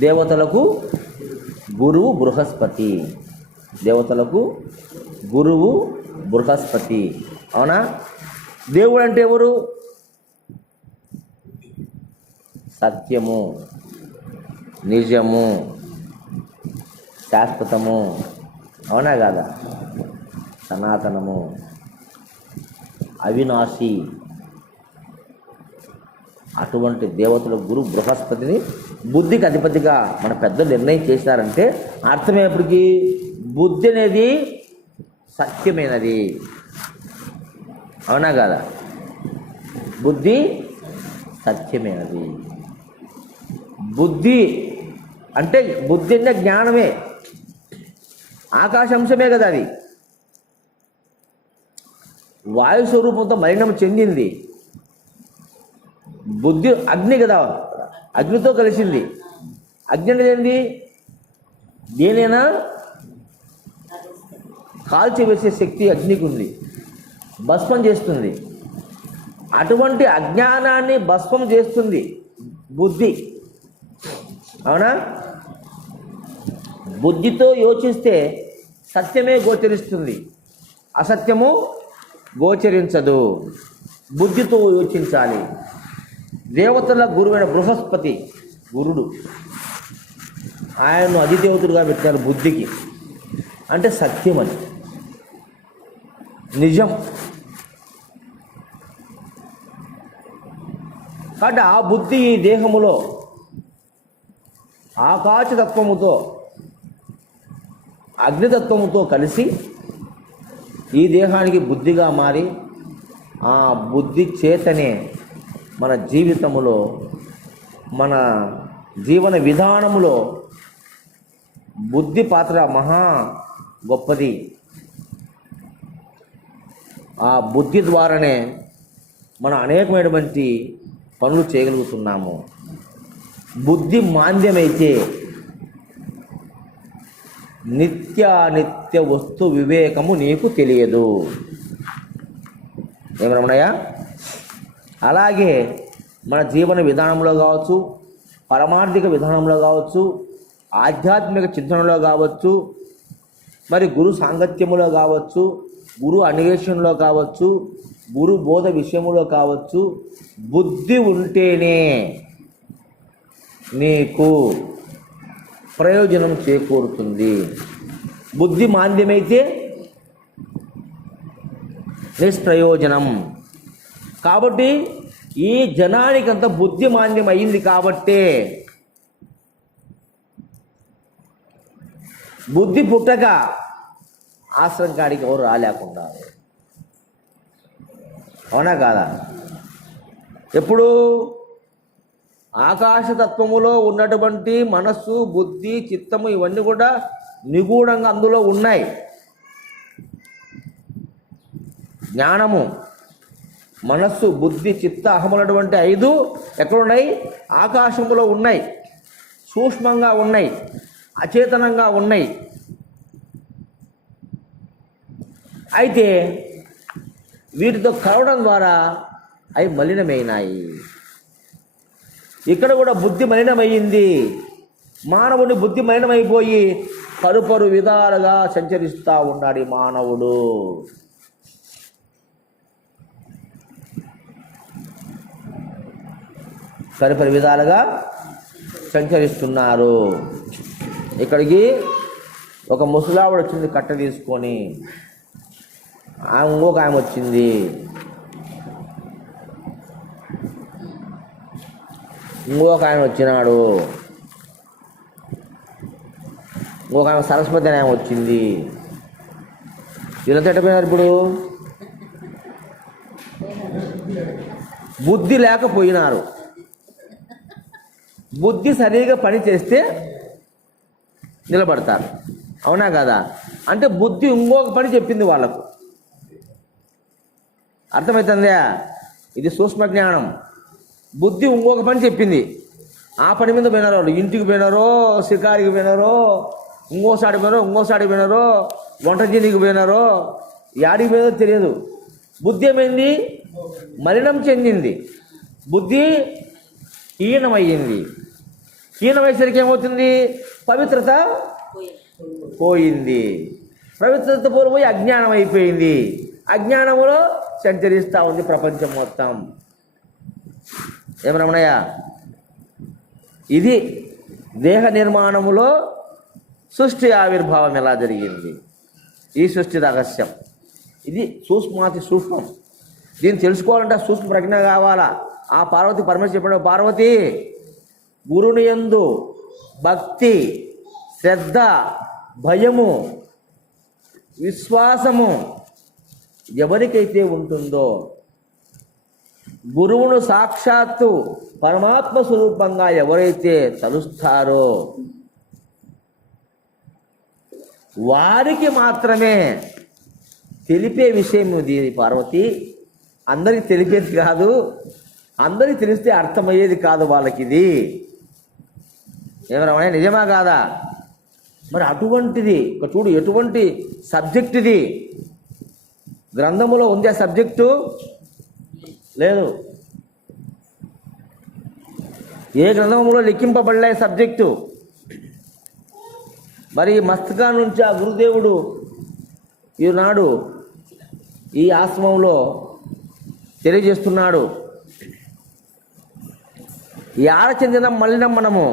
దేవతలకు గురువు బృహస్పతి. దేవతలకు గురువు బృహస్పతి. అవునా? దేవుడు అంటే ఎవరు? సత్యము, నిజము, శాశ్వతము. అవునా కాదా? సనాతనము, అవినాశి. అటువంటి దేవతల గురు బృహస్పతిని బుద్ధికి అధిపతిగా మన పెద్దలు నిర్ణయం చేశారంటే అర్థమయ్యేప్పటికీ బుద్ధి అనేది సత్యమైనది. అవునా కాదా? బుద్ధి సత్యమైనది. బుద్ధి అంటే బుద్ధి అంటే జ్ఞానమే, ఆకాశంశమే కదా అది. వాయు స్వరూపంతో మలినం చెందింది. బుద్ధి అగ్ని కదా, అగ్నితో కలిసింది. అగ్ని అనేది ఏంది? దేనైనా కాల్చివేసే శక్తి అగ్నికి ఉంది, భస్మం చేస్తుంది. అటువంటి అజ్ఞానాన్ని భస్మం చేస్తుంది బుద్ధి. అవునా? బుద్ధితో యోచిస్తే సత్యమే గోచరిస్తుంది, అసత్యము గోచరించదు. బుద్ధితో యోచించాలి. దేవతల గురువైన బృహస్పతి గురుడు, ఆయన్ను అధిదేవతుడుగా పెట్టారు బుద్ధికి. అంటే సత్యం అని, నిజం. కాబట్టి ఆ బుద్ధి ఈ దేహములో ఆకాశతత్వముతో అగ్నితత్వముతో కలిసి ఈ దేహానికి బుద్ధిగా మారి, ఆ బుద్ధి చేతనే మన జీవితములో, మన జీవన విధానములో బుద్ధి పాత్ర మహా గొప్పది. ఆ బుద్ధి ద్వారానే మనం అనేకమైనటువంటి పనులు చేయగలుగుతున్నాము. బుద్ధి మాంద్యమైతే నిత్యానిత్య వస్తు వివేకము నీకు తెలియదు. ఏమన్నాయా? అలాగే మన జీవన విధానంలో కావచ్చు, పరమార్థిక విధానంలో కావచ్చు, ఆధ్యాత్మిక చింతనలో కావచ్చు, మరి గురు సాంగత్యములో కావచ్చు, గురు అన్వేషణలో కావచ్చు, గురు బోధ విషయములో కావచ్చు, బుద్ధి ఉంటేనే నీకు ప్రయోజనం చేకూరుతుంది. బుద్ధి మాంద్యమైతే నిష్ప్రయోజనం. కాబట్టి ఈ జనానికంత బుద్ధి మాంద్యం అయింది కాబట్టే బుద్ధి పుట్టక ఆశ్రమం కాడికి ఎవరు రాలేకుండా. అవునా కాదా? ఎప్పుడు ఆకాశతత్వములో ఉన్నటువంటి మనస్సు, బుద్ధి, చిత్తము ఇవన్నీ కూడా నిగూఢంగా అందులో ఉన్నాయి. జ్ఞానము, మనస్సు, బుద్ధి, చిత్త, అహములటువంటి 5 ఎక్కడున్నాయి? ఆకాశములో ఉన్నాయి, సూక్ష్మంగా ఉన్నాయి, అచేతనంగా ఉన్నాయి. అయితే వీటితో కలవడం ద్వారా అవి మలినమైనాయి. ఇక్కడ కూడా బుద్ధి మలినమైంది. మానవుని బుద్ధి మలినమైపోయి పరుపరు విధాలుగా సంచరిస్తూ ఉన్నాడు ఈ మానవుడు. పరిపరి విధాలుగా సంచరిస్తున్నారు. ఇక్కడికి ఒక ముసలావిడ వచ్చింది కట్ట తీసుకొని, ఇంకొక ఆమె వచ్చింది. ఇంకొక ఆయన వచ్చినాడు. ఇంకొక ఆమె సరస్వతి అని ఆమె వచ్చింది. వీళ్ళతో ఎట్టపోయినారు ఇప్పుడు? బుద్ధి లేకపోయినారు. బుద్ధి సరిగా పని చేస్తే నిలబడతారు. అవునా కదా? అంటే బుద్ధి ఇంకొక పని చెప్పింది వాళ్ళకు. అర్థమవుతుందా? ఇది సూక్ష్మ జ్ఞానం. బుద్ధి ఇంకొక పని చెప్పింది, ఆ పని మీద పోయినారో, ఇంటికి పోయినారో, షికారికి పోయినారో, ఇంకోసారి పోయినారో, వంట జీనికి పోయినారో, యాడికి పోయినో తెలియదు. బుద్ధి ఏమైంది? మలినం చెందింది. బుద్ధి హీనమయ్యింది. హీనమయ్యేసరికి ఏమవుతుంది? పవిత్రత పోయింది. పవిత్రత పోయి అజ్ఞానం అయిపోయింది. అజ్ఞానములో సంచరిస్తూ ఉంది ప్రపంచం మొత్తం. ఏం రమణయ్య? ఇది దేహ నిర్మాణములో సృష్టి ఆవిర్భావం ఎలా జరిగింది, ఈ సృష్టి రహస్యం. ఇది సూక్ష్మాతి సూక్ష్మం. దీన్ని తెలుసుకోవాలంటే సూక్ష్మ ప్రజ్ఞ కావాలా. ఆ పార్వతి పరమేశ్వరు చెప్పిన, పార్వతి గురుని యందు భక్తి, శ్రద్ధ, భయము, విశ్వాసము ఎవరికైతే ఉంటుందో, గురువును సాక్షాత్తు పరమాత్మ స్వరూపంగా ఎవరైతే తలుస్తారో వారికి మాత్రమే తెలిపే విషయం ఇది పార్వతి. అందరికి తెలిపేది కాదు, అందరికి తెలిస్తే అర్థమయ్యేది కాదు వాళ్ళకి. ఇది ఏమన్నా నిజమా కాదా? మరి అటువంటిది ఒక చూడు, ఎటువంటి సబ్జెక్ట్ ఇది. గ్రంథములో ఉంది ఆ సబ్జెక్టు? లేదు. ఏ గ్రంథములో లిఖింపబడలే సబ్జెక్టు. మరి మస్తకా నుంచి ఆ గురుదేవుడు ఈనాడు ఈ ఆశ్రమంలో తెలియజేస్తున్నాడు. యాడ చెందిన మలినం మనము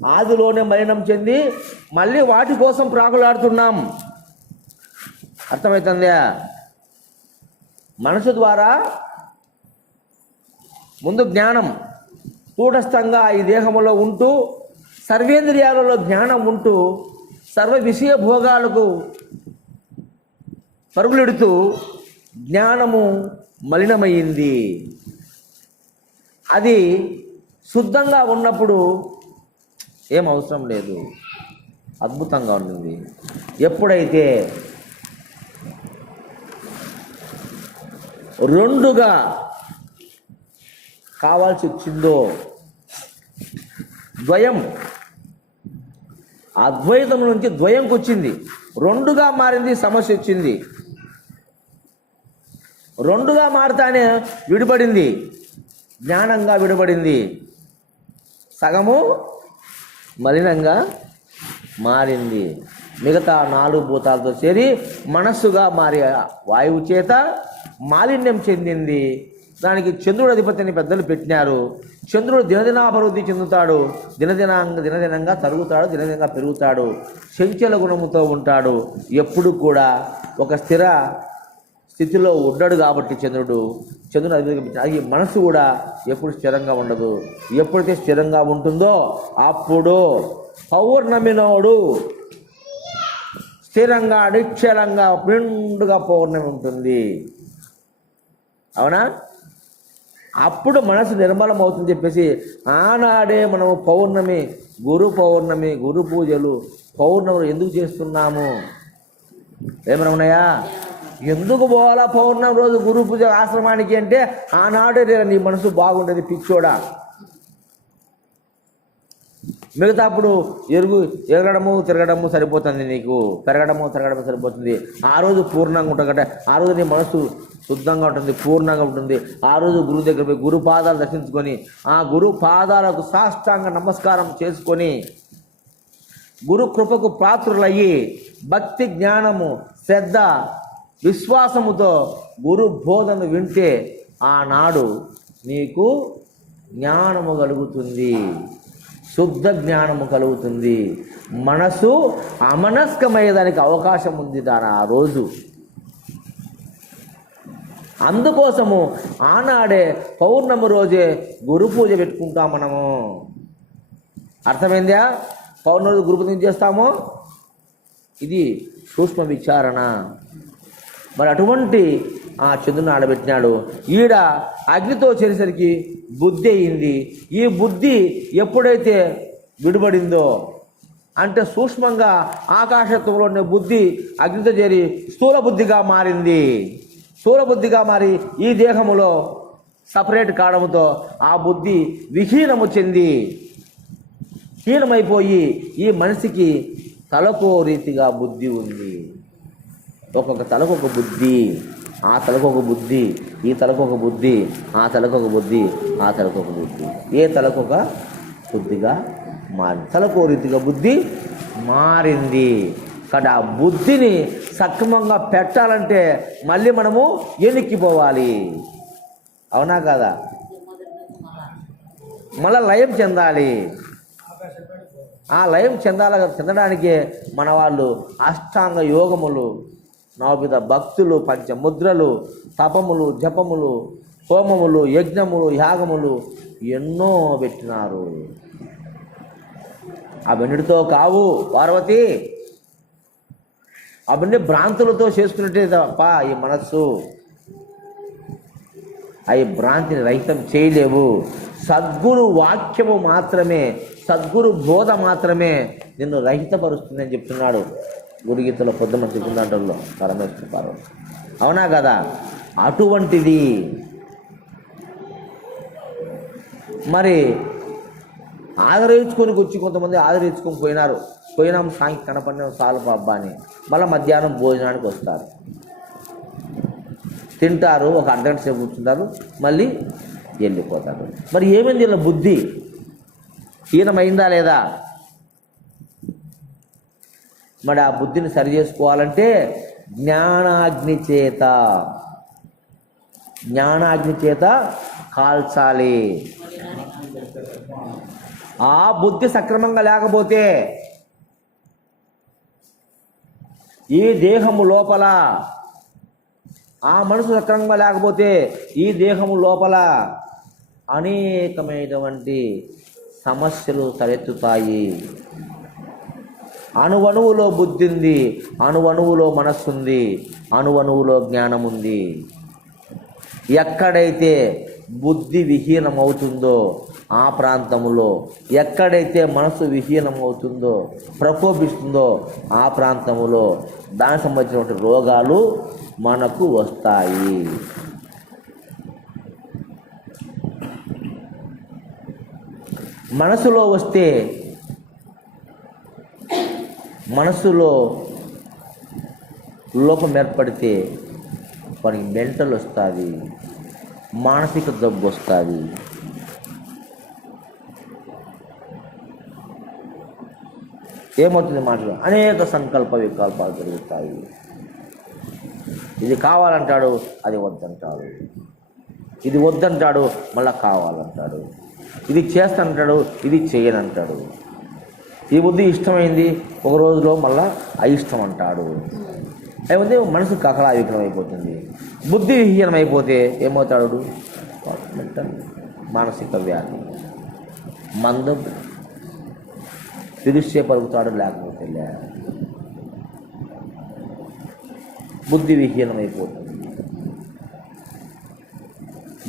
ఆదిలోనే మలినం చెంది మళ్ళీ వాటి కోసం ప్రాకులాడుతున్నాం. అర్థమవుతుందా? మనసు ద్వారా ముందు జ్ఞానం కూటస్థంగా ఈ దేహంలో ఉంటూ, సర్వేంద్రియాలలో జ్ఞానం ఉంటూ, సర్వ విషయ భోగాలకు పరుగులెడుతూ జ్ఞానము మలినమైంది. అది శుద్ధంగా ఉన్నప్పుడు ఏం అవసరం లేదు, అద్భుతంగా ఉంటుంది. ఎప్పుడైతే రెండుగా కావాల్సి వచ్చిందో, ద్వయం, అద్వైతం నుంచి ద్వయంకి వచ్చింది, రెండుగా మారింది, సమస్య వచ్చింది. రెండుగా మారుతానే విడిపడింది, జ్ఞానంగా విడిపడింది, సగము మలినంగా మారింది. మిగతా 4 భూతాలతో చేరి మనస్సుగా మారి వాయువు చేత మాలిన్యం చెందింది. దానికి చంద్రుడు అధిపతిని పెద్దలు పెట్టినారు. చంద్రుడు దినదినాభివృద్ధి చెందుతాడు, దినదినంగా తరుగుతాడు, దినదినంగా పెరుగుతాడు, చంచల గుణముతో ఉంటాడు. ఎప్పుడు కూడా ఒక స్థిర స్థితిలో ఉండడు. కాబట్టి చంద్రుడు అది మనసు కూడా ఎప్పుడు స్థిరంగా ఉండదు. ఎప్పుడైతే స్థిరంగా ఉంటుందో అప్పుడు పౌర్ణమినోడు స్థిరంగా నిశ్చలంగా నిండుగా పౌర్ణమి ఉంటుంది. అవునా? అప్పుడు మనసు నిర్మలం అవుతుందని చెప్పేసి ఆనాడే మనము పౌర్ణమి, గురు పౌర్ణమి, గురు పూజలు పౌర్ణములు ఎందుకు చేస్తున్నాము? ఏమన్నాయా? ఎందుకు పోవాలా పౌర్ణమి రోజు గురు పూజ ఆశ్రమానికి అంటే ఆనాడే నీ మనసు బాగుండేది పిచ్చోడా. మిగతా అప్పుడు ఎరగడము తిరగడము సరిపోతుంది, నీకు పెరగడము తిరగడము సరిపోతుంది. ఆ రోజు పూర్ణంగా ఉంటుంది కదా, ఆ రోజు నీ మనసు శుద్ధంగా ఉంటుంది, పూర్ణంగా ఉంటుంది. ఆ రోజు గురువు దగ్గర పోయి గురు పాదాలు దర్శించుకొని ఆ గురు పాదాలకు సాష్టాంగ నమస్కారం చేసుకొని గురు కృపకు పాత్రులయ్యి భక్తి, జ్ఞానము, శ్రద్ధ, విశ్వాసముతో గురు బోధను వింటే ఆనాడు నీకు జ్ఞానము కలుగుతుంది, శుద్ధ జ్ఞానము కలుగుతుంది. మనసు అమనస్కమయ్యేదానికి అవకాశం ఉంది ఆ రోజు. అందుకోసము ఆనాడే పౌర్ణమి రోజే గురు పూజ పెట్టుకుంటాం మనము. అర్థమైందా? పౌర్ణమి రోజు గురు పూజ చేస్తాము. ఇది సూక్ష్మ విచారణ. మరి అటువంటి ఆ చంద్రుని ఆడబెట్టినాడు. ఈడ అగ్నితో చేసేసరికి బుద్ధి అయింది. ఈ బుద్ధి ఎప్పుడైతే విడిపడిందో అంటే సూక్ష్మంగా ఆకాశత్వంలో ఉన్న బుద్ధి అగ్నితో చేరి స్థూల బుద్ధిగా మారింది. స్థూల బుద్ధిగా మారి ఈ దేహములో సపరేట్ కావడంతో ఆ బుద్ధి విహీనము చెంది హీనమైపోయి ఈ మనిషికి తలకో రీతిగా బుద్ధి ఉంది. ఒక్కొక్క తలకు ఒక బుద్ధి, ఆ తలకు ఒక బుద్ధి, ఈ తలకు ఒక బుద్ధి, ఆ తలకు ఒక బుద్ధి, ఆ తలకు ఒక బుద్ధి, ఏ తలకు ఒక బుద్ధిగా మారింది. తలకు రీతిగా బుద్ధి మారింది. కాబట్టి ఆ బుద్ధిని సక్రమంగా పెట్టాలంటే మళ్ళీ మనము ఎనిక్కిపోవాలి. అవునా కదా? మళ్ళా లయం చెందాలి. ఆ లయం చెందడానికే మన వాళ్ళు అష్టాంగ యోగములు, నవవిధ భక్తులు, పంచముద్రలు, తపములు, జపములు, హోమములు, యజ్ఞములు, యాగములు ఎన్నో పెట్టినారు. అవన్నిటితో కావు పార్వతి, అవన్నీ భ్రాంతులతో చేసుకున్నట్టే తప్ప ఈ మనస్సు అవి భ్రాంతిని రహితం చేయలేవు. సద్గురు వాక్యము మాత్రమే, సద్గురు బోధ మాత్రమే నిన్ను రహితపరుస్తుందని చెప్తున్నాడు. గురుగీతలో పొద్దున్న చెప్పిందంటల్లో పరమేశ్వర పార్వతి, అవునా కదా? అటువంటిది మరి ఆదరించుకొని వచ్చి కొంతమంది ఆదరించుకొని పోయినాం సాయంకి కనపడిన సాలు పబ్బా అని మళ్ళీ మధ్యాహ్నం భోజనానికి వస్తారు, తింటారు, ఒక అర్ధగంట సేపు కూర్చుంటారు, మళ్ళీ వెళ్ళిపోతారు. మరి ఏమైంది వీళ్ళ బుద్ధి? హీనమైందా లేదా? మరి ఆ బుద్ధిని సరి చేసుకోవాలంటే జ్ఞానాగ్ని చేత కాల్చాలి. ఆ బుద్ధి సక్రమంగా లేకపోతే ఈ దేహము లోపల, ఆ మనసు సక్రమంగా లేకపోతే ఈ దేహము లోపల అనేకమైనటువంటి సమస్యలు తలెత్తుతాయి. అణువణువులో బుద్ధి ఉంది, అణువణువులో మనస్సు ఉంది, అణువణువులో జ్ఞానం ఉంది. ఎక్కడైతే బుద్ధి విహీనమవుతుందో ఆ ప్రాంతంలో, ఎక్కడైతే మనసు విహీనమవుతుందో ప్రకోపిస్తుందో ఆ ప్రాంతంలో దానికి సంబంధించినటువంటి రోగాలు మనకు వస్తాయి. మనసులో వస్తే, మనసులో లోపం ఏర్పడితే వానికి మెంటల్ వస్తుంది, మానసిక జబ్బు వస్తుంది. ఏమవుతుంది? మాటలు అనేక సంకల్ప వికల్పాలు జరుగుతాయి. ఇది కావాలంటాడు, అది వద్దంటాడు, ఇది వద్దంటాడు, మళ్ళీ కావాలంటాడు, ఇది చేస్తానంటాడు, ఇది చేయనంటాడు. ఈ బుద్ధి ఇష్టమైంది ఒక రోజులో మళ్ళీ అయిష్టం అంటాడు. ఏమైంది? మనసు కకలావికలం అయిపోతుంది. బుద్ధి విహీనం అయిపోతే ఏమవుతాడు? మెంటల్, మానసిక వ్యాధి, మందం, పిలిస్తే పలుకుతాడు, లేకపోతే బుద్ధి విహీనం అయిపోతుంది.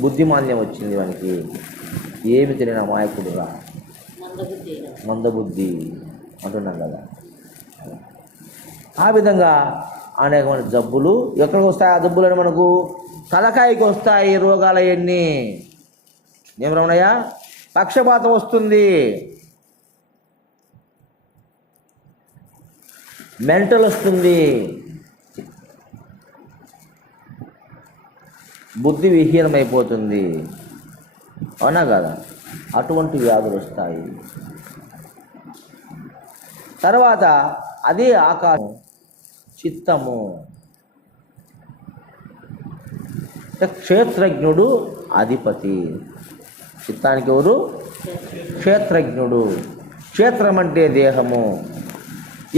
బుద్ధిమాన్యం వచ్చింది వానికి, ఏమి తెలియని అమాయకుడు రా, మందబుద్ధి అంటున్నాం కదా. ఆ విధంగా అనేకమైన జబ్బులు ఎక్కడికి వస్తాయి? ఆ జబ్బులని మనకు తలకాయకి వస్తాయి. రోగాలు ఎన్ని? ఏం రమణయ్య? పక్షపాతం వస్తుంది, మెంటల్ వస్తుంది, బుద్ధి విహీనమైపోతుంది, అవునా కదా? అటువంటి వ్యాధులు వస్తాయి. తర్వాత అదే ఆకాశం, చిత్తము. క్షేత్రజ్ఞుడు అధిపతి. చిత్తానికి ఎవరు? క్షేత్రజ్ఞుడు. క్షేత్రం అంటే దేహము.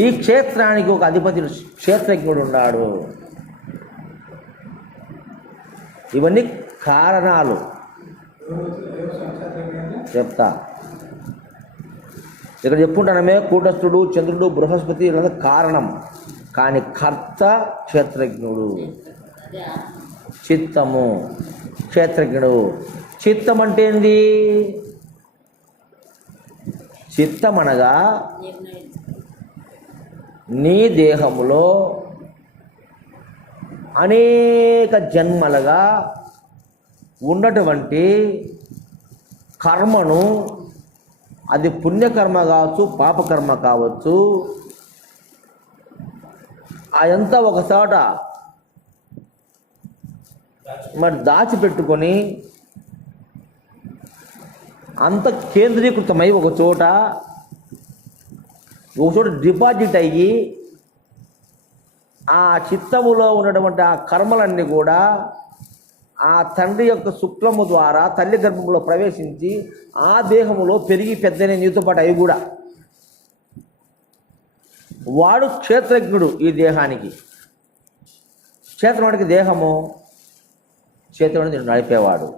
ఈ క్షేత్రానికి ఒక అధిపతి క్షేత్రజ్ఞుడు ఉన్నాడు. ఇవన్నీ కారణాలు చెప్తా. ఇక్కడ చెప్పుకుంటానమే, కూటస్థుడు, చంద్రుడు, బృహస్పతి ఇలా కారణం, కానీ కర్త క్షేత్రజ్ఞుడు. చిత్తము క్షేత్రజ్ఞుడు. చిత్తం అంటే ఏంది? చిత్తం అనగా నీ దేహములో అనేక జన్మలుగా ఉన్నటువంటి కర్మను, అది పుణ్యకర్మ కావచ్చు, పాపకర్మ కావచ్చు, అదంతా ఒకచోట మరి దాచిపెట్టుకొని అంత కేంద్రీకృతమై ఒక చోట డిపాజిట్ అయ్యి ఆ చిత్తములో ఉన్నటువంటి ఆ కర్మలన్నీ కూడా ఆ తండ్రి యొక్క శుక్లము ద్వారా తల్లి గర్భంలో ప్రవేశించి ఆ దేహములో పెరిగి పెద్దనే నీతో పాటు అవి కూడా. వాడు క్షేత్రజ్ఞుడు. ఈ దేహానికి క్షేత్రానికి దేహము, క్షేత్రాన్ని నడిపేవాడు.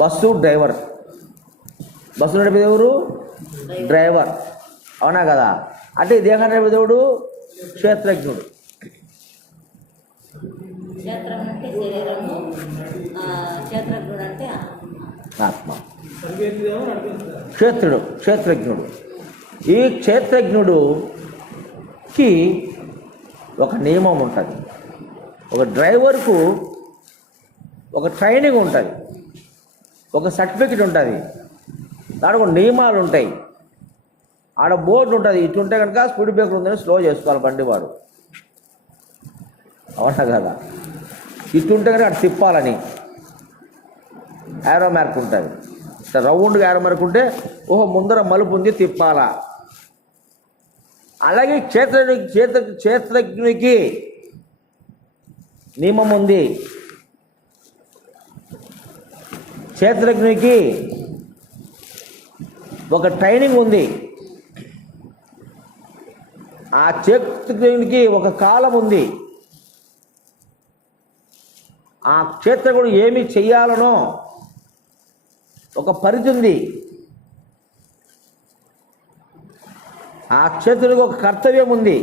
బస్సు డ్రైవర్, బస్సు నడిపేది ఎవరు? డ్రైవర్, అవునా కదా? అంటే ఈ దేహాన్ని నడిపేది ఎవడు? క్షేత్రజ్ఞుడు. క్షేత్రం అంటే శరీరము, క్షేత్రజ్ఞుడు అంటే ఆత్మ. క్షేత్రుడు క్షేత్రజ్ఞుడు. ఈ క్షేత్రజ్ఞుడు కి ఒక నియమం ఉంటుంది, ఒక డ్రైవర్కు ఒక ట్రైనింగ్ ఉంటుంది, ఒక సర్టిఫికెట్ ఉంటుంది, దానికి ఒక నియమాలు ఉంటాయి. ఆడ బోర్డు ఉంటుంది, ఇటుంటే కనుక స్పీడ్ బ్రేకర్ ఉందని స్లో చేసుకోవాలి బండి వాడు, అవునా కదా. ఇటుంటే కనుక అటు తిప్పాలని యారో మార్క్ ఉంటుంది, ఇట్లా రౌండ్గా యారో మార్క్ ఉంటే ఓహో ముందర మలుపు ఉంది తిప్పాలా. అలాగే క్షేత్రజ్ఞునికి నియమం ఉంది, క్షేత్రజ్ఞునికి ఒక ట్రైనింగ్ ఉంది, ఆ క్షేత్రజ్ఞునికి ఒక కాలం ఉంది. ఆ క్షేత్రజ్ఞుడు ఏమి చెయ్యాలనో ఒక పరిధి ఉంది, ఆ క్షేత్రుడికి ఒక కర్తవ్యం ఉంది.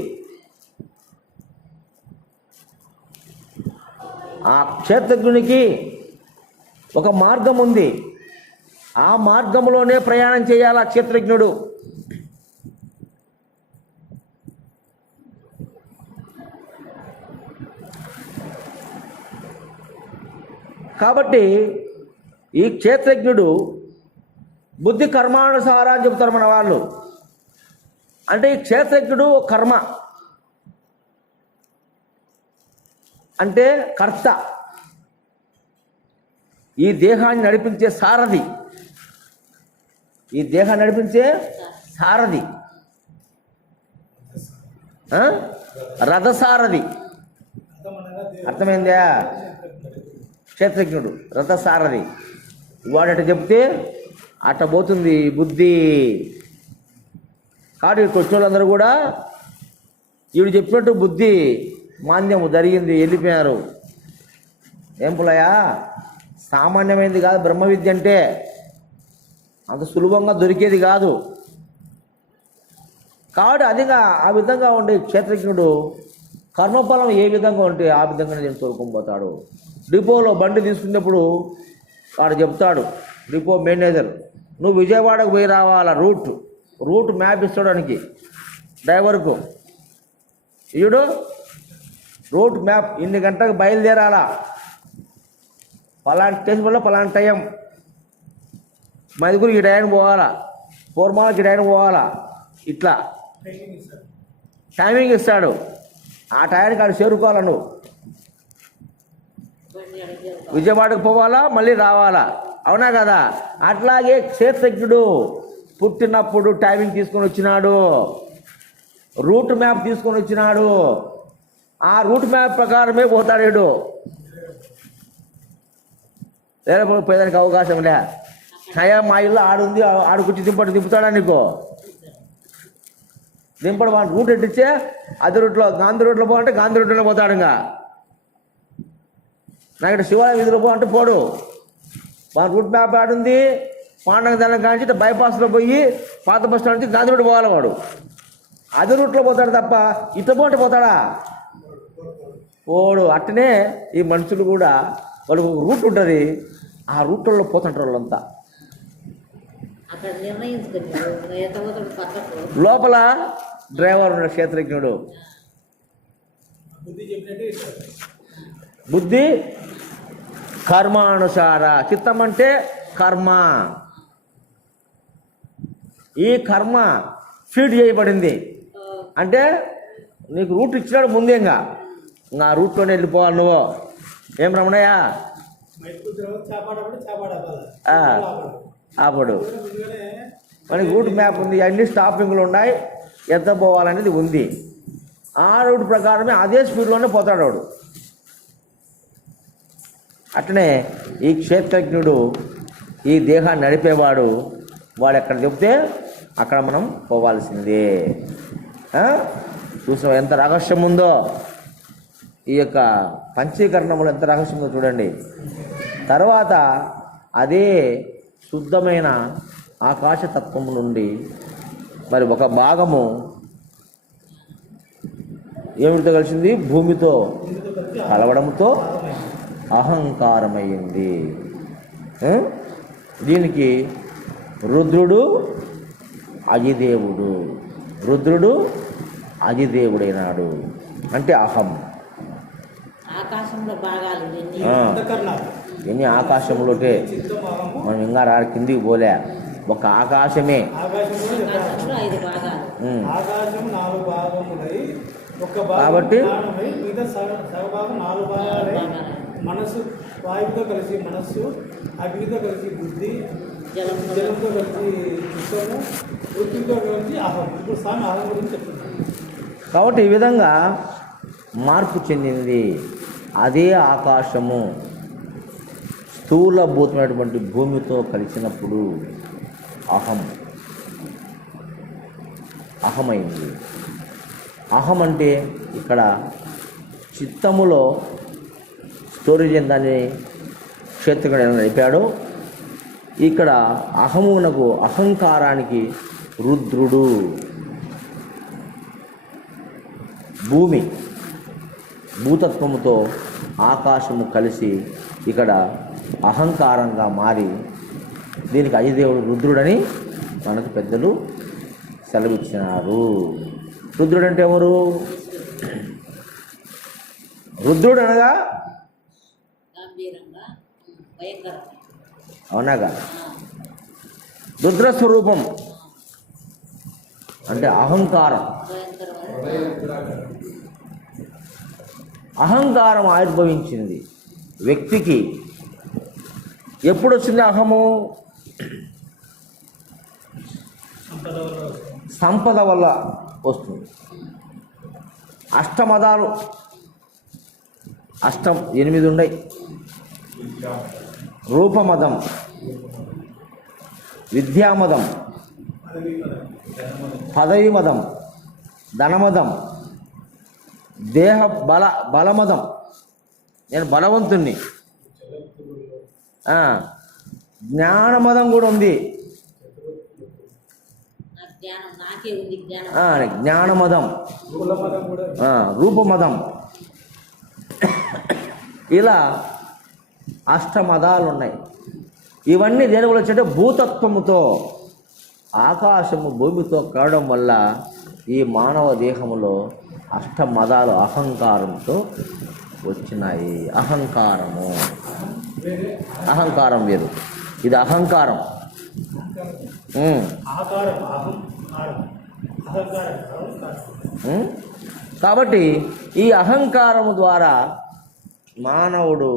ఆ క్షేత్రజ్ఞునికి ఒక మార్గం ఉంది, ఆ మార్గంలోనే ప్రయాణం చేయాలి ఆ క్షేత్రజ్ఞుడు. కాబట్టి ఈ క్షేత్రజ్ఞుడు బుద్ధి కర్మానుసార అని చెబుతారు మన వాళ్ళు. అంటే ఈ క్షేత్రజ్ఞుడు కర్మ అంటే కర్త, ఈ దేహాన్ని నడిపించే సారథి, ఈ దేహాన్ని నడిపించే సారథి, రథసారథి. అర్థమైందా? క్షేత్రజ్ఞుడు రథసారథి. వాడట చెప్తే అట్ట పోతుంది బుద్ధి. కాబట్టి ఇక్కడికి వచ్చిన వాళ్ళందరూ కూడా ఈవిడు చెప్పినట్టు బుద్ధి మాంద్యము జరిగింది, వెళ్ళిపోయారు. ఏం పులయా, సామాన్యమైనది కాదు బ్రహ్మ విద్య అంటే, అంత సులభంగా దొరికేది కాదు. కాబట్టి అదిగా ఆ విధంగా ఉండే క్షేత్రజ్ఞుడు కర్మఫలం ఏ విధంగా ఉంటే ఆ విధంగానే నేను తోలుకొని పోతాడు. డిపోలో బండి తీసుకున్నప్పుడు వాడు చెప్తాడు, డిపో మేనేజర్, నువ్వు విజయవాడకు పోయి రావాలా, రూట్ మ్యాప్ ఇచ్చడానికి డ్రైవర్కు. ఈడు రూట్ మ్యాప్, ఇన్ని గంటలకు బయలుదేరాలా, పలాంటి స్టేషన్లో పలాంటి టైం, మదిగురు ఈ టైంకి పోవాలా, పూర్మాలకి ఈ టైంకి పోవాలా, ఇట్లా టైమింగ్ ఇస్తాడు. ఆ టైంకి ఆడు చేరుకోవాలా, నువ్వు విజయవాడకు పోవాలా, మళ్ళీ రావాలా, అవునా కదా. అట్లాగే క్షేత్రజ్ఞుడు పుట్టినప్పుడు టైమింగ్ తీసుకొని వచ్చినాడు, రూట్ మ్యాప్ తీసుకొని వచ్చినాడు, ఆ రూట్ మ్యాప్ ప్రకారమే పోతాడు. లేకపోతే పోయేదానికి అవకాశం లే. అయ్యా మా ఇల్లు ఆడుంది, ఆడుకొచ్చి దింపుతాడా నీకు? దింపడు. వాడు రూట్ ఎట్టిచ్చే అదే రూట్లో, గాంధీ రూట్లో పోవాలంటే గాంధీ రూట్లోనే పోతాడు. ఇంకా నాకు ఇక్కడ శివాలయం వీధిలో పో అంటే పోడు. వాడు రూట్ మ్యాప్ ఆడుంది, పాండగ దానికి కాంచి బైపాస్లో పోయి పాత బస్ స్టాండ్ నుంచి గాంధీ రూట్ పోవాలి. వాడు అదే రూట్లో పోతాడు తప్ప ఇట్ట పోటీ పోతాడా? పోడు. అట్టనే ఈ మనుషులు కూడా, వాళ్ళకు ఒక రూట్ ఉంటుంది, ఆ రూట్లలో పోతుంటారు వాళ్ళంతా. లోపల డ్రైవర్ ఉన్నాడు క్షేత్రజ్ఞుడు. బుద్ధి కర్మానుసార, చిత్తం అంటే కర్మ. ఈ కర్మ ఫీడ్ చేయబడింది అంటే నీకు రూట్ ఇచ్చినాడు ముందేగా, నా రూట్లోనే వెళ్ళిపోవాలి నువ్వు. ఏం రమణయ్య ఆపడు, మనకి రూట్ మ్యాప్ ఉంది, అన్ని స్టాపింగ్లు ఉన్నాయి, ఎంత పోవాలనేది ఉంది. ఆ రూట్ ప్రకారమే అదే స్పీడ్లోనే పోతాడు వాడు. అట్లనే ఈ క్షేత్రజ్ఞుడు, ఈ దేహాన్ని నడిపేవాడు, వాడు ఎక్కడ చెప్తే అక్కడ మనం పోవాల్సిందే. చూసిన ఎంత రహస్యం ఉందో, ఈ యొక్క పంచీకరణములు ఎంత రహస్యం ఉందో చూడండి. తర్వాత అదే శుద్ధమైన ఆకాశతత్వం నుండి మరి ఒక భాగము ఏమిటితో కలిసింది? భూమితో కలవడంతో అహంకారమయ్యింది. దీనికి రుద్రుడు అజిదేవుడు, రుద్రుడు అధిదేవుడైనాడు. అంటే అహం. ఆకాశంలో భాగాలు ఎన్ని? అంతఃకరణాలు. ఎన్ని ఆకాశంలోకే చిత్తం అహము. మనం ఇంకా కిందికి పోలే, ఒక ఆకాశమే. ఆకాశంలో ఆకాశంలో 5 భాగాలు. ఆకాశం 4 భాగములై ఒక భాగం కాబట్టి జ్ఞానమై మిగతా సగభాగం 4 భాగాలై మనస్సు వాయువుతో కలిసి మనస్సు, అగ్నితో కలిసి బుద్ధి, జలంతో కలిసి చిత్తము, వృత్తితో కలిసి అహం. ఇప్పుడు స్వామి అహం గురించి చెప్తున్నాను. కాబట్టి ఈ విధంగా మార్పు చెందింది. అదే ఆకాశము స్థూలభూతమైనటువంటి భూమితో కలిసినప్పుడు అహమైంది. అహం అంటే ఇక్కడ చిత్తములో స్టోరేజ్ దాన్ని క్షేత్రజ్ఞుడు ఎలా నడిపాడో, ఇక్కడ అహమునకు అహంకారానికి రుద్రుడు. భూతత్వముతో ఆకాశము కలిసి ఇక్కడ అహంకారంగా మారి దీనికి అధిదేవుడు రుద్రుడని మనకు పెద్దలు సెలవిచ్చినారు. రుద్రుడు అంటే ఎవరు? రుద్రుడు అనగా గంభీరంగా భయంకరం. అవునాగా? రుద్రస్వరూపం అంటే అహంకారం. అహంకారం ఆవిర్భవించింది వ్యక్తికి. ఎప్పుడు వచ్చింది అహము? సంపద వల్ల వస్తుంది. అష్టమదాలు 8 ఉన్నాయి. రూపమదం, విద్యామదం, పదవి మదం, ధనమదం, దేహ బలమదం. నేను బలవంతుణ్ణి. జ్ఞానమదం కూడా ఉంది. జ్ఞానమదం, రూపమదం, ఇలా అష్టమదాలు ఉన్నాయి. ఇవన్నీ దేని వల్ల వచ్చే భూతత్వముతో, ఆకాశము భూమితో కలవడం వల్ల ఈ మానవ దేహములో అష్టమదాలు అహంకారంతో వచ్చినాయి. అహంకారం వేరు, ఇది అహంకారం. కాబట్టి ఈ అహంకారము ద్వారా మానవుడు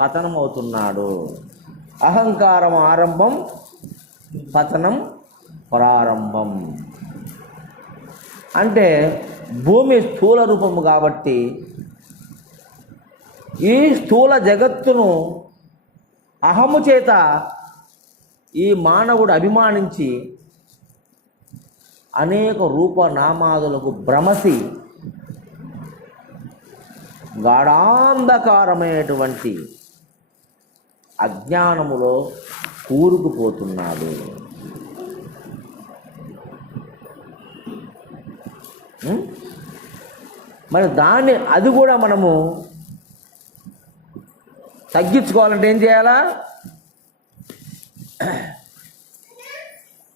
పతనమవుతున్నాడు. అహంకారం ఆరంభం, పతనం ప్రారంభం. అంటే భూమి స్థూల రూపము కాబట్టి ఈ స్థూల జగత్తును అహము చేత ఈ మానవుడు అభిమానించి అనేక రూపనామాదులకు భ్రమసి గాఢాంధకారమైనటువంటి అజ్ఞానములో కూరుకుపోతున్నాడు. మరి అది కూడా మనము తగ్గించుకోవాలంటే ఏం చేయాలా?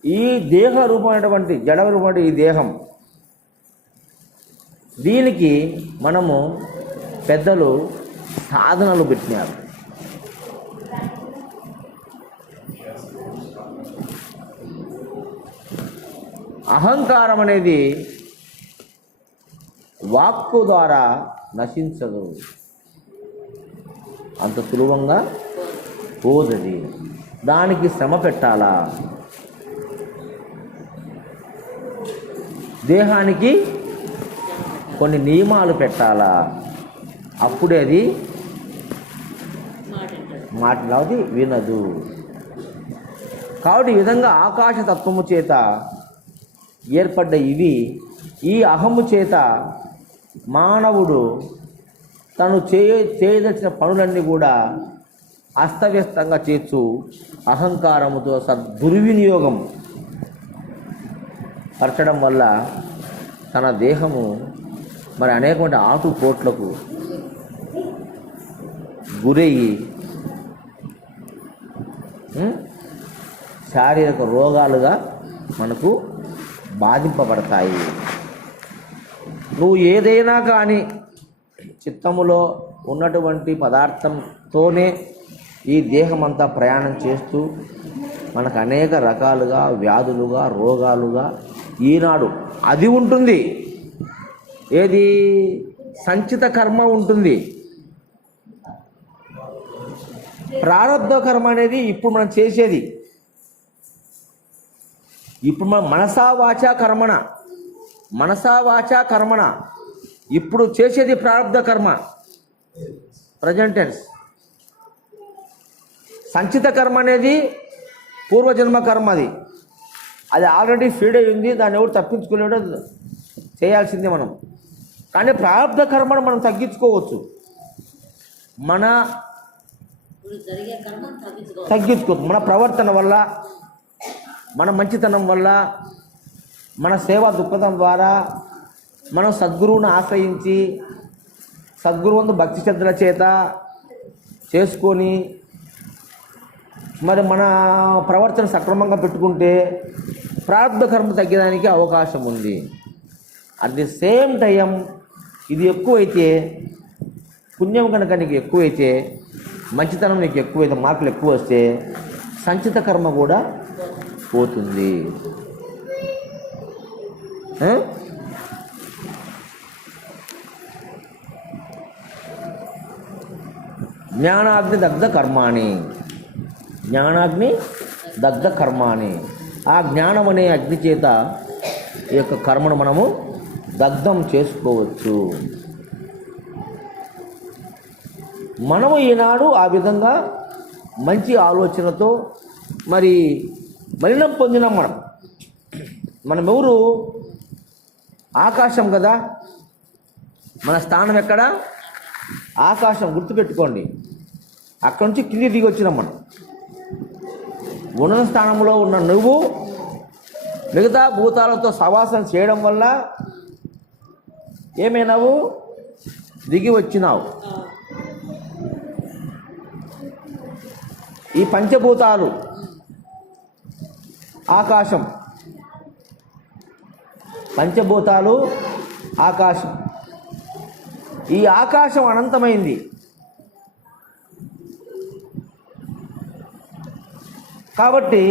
ఈ దేహ రూపమైనటువంటి జడ రూపమైన ఈ దేహం, దీనికి మనము పెద్దలు సాధనలు పెట్టినారు. అహంకారం అనేది వాక్కు ద్వారా నశించదు, అంత సులభంగా పోదది. దానికి శ్రమ పెట్టాలా? దేహానికి కొన్ని నియమాలు పెట్టాలా? అప్పుడే అది మాట్లాడి వినదు. కాబట్టి ఈ విధంగా ఆకాశతత్వము చేత ఏర్పడ్డ ఇవి, ఈ అహము చేత మానవుడు తను చేయదలిచిన పనులన్నీ కూడా అస్తవ్యస్తంగా చేస్తూ అహంకారముతో దుర్వినియోగం పరచడం వల్ల తన దేహము మరి అనేకమైన ఆటుపోట్లకు గురయ్యి శారీరక రోగాలుగా మనకు బాధింపబడతాయి. నువ్వు ఏదైనా కానీ చిత్తములో ఉన్నటువంటి పదార్థంతోనే ఈ దేహమంతా ప్రయాణం చేస్తూ మనకు అనేక రకాలుగా వ్యాధులుగా రోగాలుగా ఈనాడు అది ఉంటుంది. ఏది సంచిత కర్మ ఉంటుంది. ప్రారబ్ధ కర్మ అనేది ఇప్పుడు మనం చేసేది. ఇప్పుడు మనం మనసా వాచా కర్మణ ఇప్పుడు చేసేది ప్రారబ్ధ కర్మ, ప్రజెంట్ టెన్స్. సంచిత కర్మ అనేది పూర్వజన్మ కర్మ. అది ఆల్రెడీ ఫీడ్ అయి ఉంది, దాన్ని ఎవరు తప్పించుకోలేడు, చేయాల్సిందే మనం. కానీ ప్రారబ్ధ కర్మను మనం తగ్గించుకోవచ్చు. మన జరిగే కర్మను తగ్గించుకోవచ్చు మన ప్రవర్తన వల్ల, మన మంచితనం వల్ల, మన సేవా దృక్పథం ద్వారా, మనం సద్గురువును ఆశ్రయించి సద్గురువందు భక్తి శ్రద్ధల చేత చేసుకొని మరి మన ప్రవర్తన సక్రమంగా పెట్టుకుంటే ప్రారబ్ధ కర్మ తగ్గడానికి అవకాశం ఉంది. అట్ ది సేమ్ టైం ఇది ఎక్కువైతే, పుణ్యం కనుక నీకు ఎక్కువైతే, మంచితనం నీకు ఎక్కువైతే, మార్కులు ఎక్కువ వస్తే సంచిత కర్మ కూడా పోతుంది. జ్ఞానాగ్ని దగ్ధ కర్మాణి. ఆ జ్ఞానం అనే అగ్ని చేత ఈ యొక్క కర్మను మనము దగ్ధం చేసుకోవచ్చు. మనము ఈనాడు ఆ విధంగా మంచి ఆలోచనతో మరి మలినం పొందినాం. మనమెవరు ఆకాశం కదా, మన స్థానం ఎక్కడ? ఆకాశం. గుర్తుపెట్టుకోండి. అక్కడి నుంచి కింది దిగి వచ్చినాం మనం. ఉన్నత స్థానంలో ఉన్న నువ్వు మిగతా భూతాలతో సవాసం చేయడం వల్ల ఏమైనావు? దిగి వచ్చినావు. ఈ పంచభూతాలు, ఆకాశం, పంచభూతాలు, ఆకాశం. ఈ ఆకాశం అనంతమైంది. కాబట్టి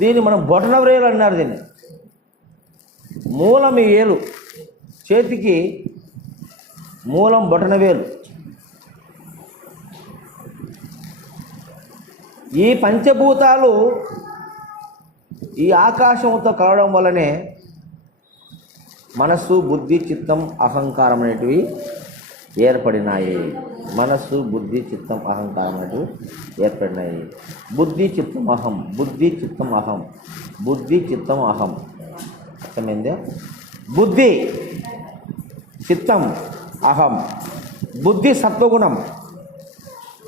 దీన్ని మనం బొటనవ్రేలు అన్నారు. దీన్ని మూలం ఈ ఏలు, చేతికి మూలం బొటనవేలు. ఈ పంచభూతాలు ఈ ఆకాశంతో కలవడం వల్లనే మనస్సు, బుద్ధి, చిత్తం, అహంకారం అనేటివి ఏర్పడినాయి. మనస్సు, బుద్ధి, చిత్తం, అహంకారం అనేటివి ఏర్పడినాయి. బుద్ధి, చిత్తం, అహం. బుద్ధి, చిత్తం, అహం. బుద్ధి, చిత్తం, అహం. అర్థమైందే? బుద్ధి, చిత్తం, అహం. బుద్ధి సత్వగుణం,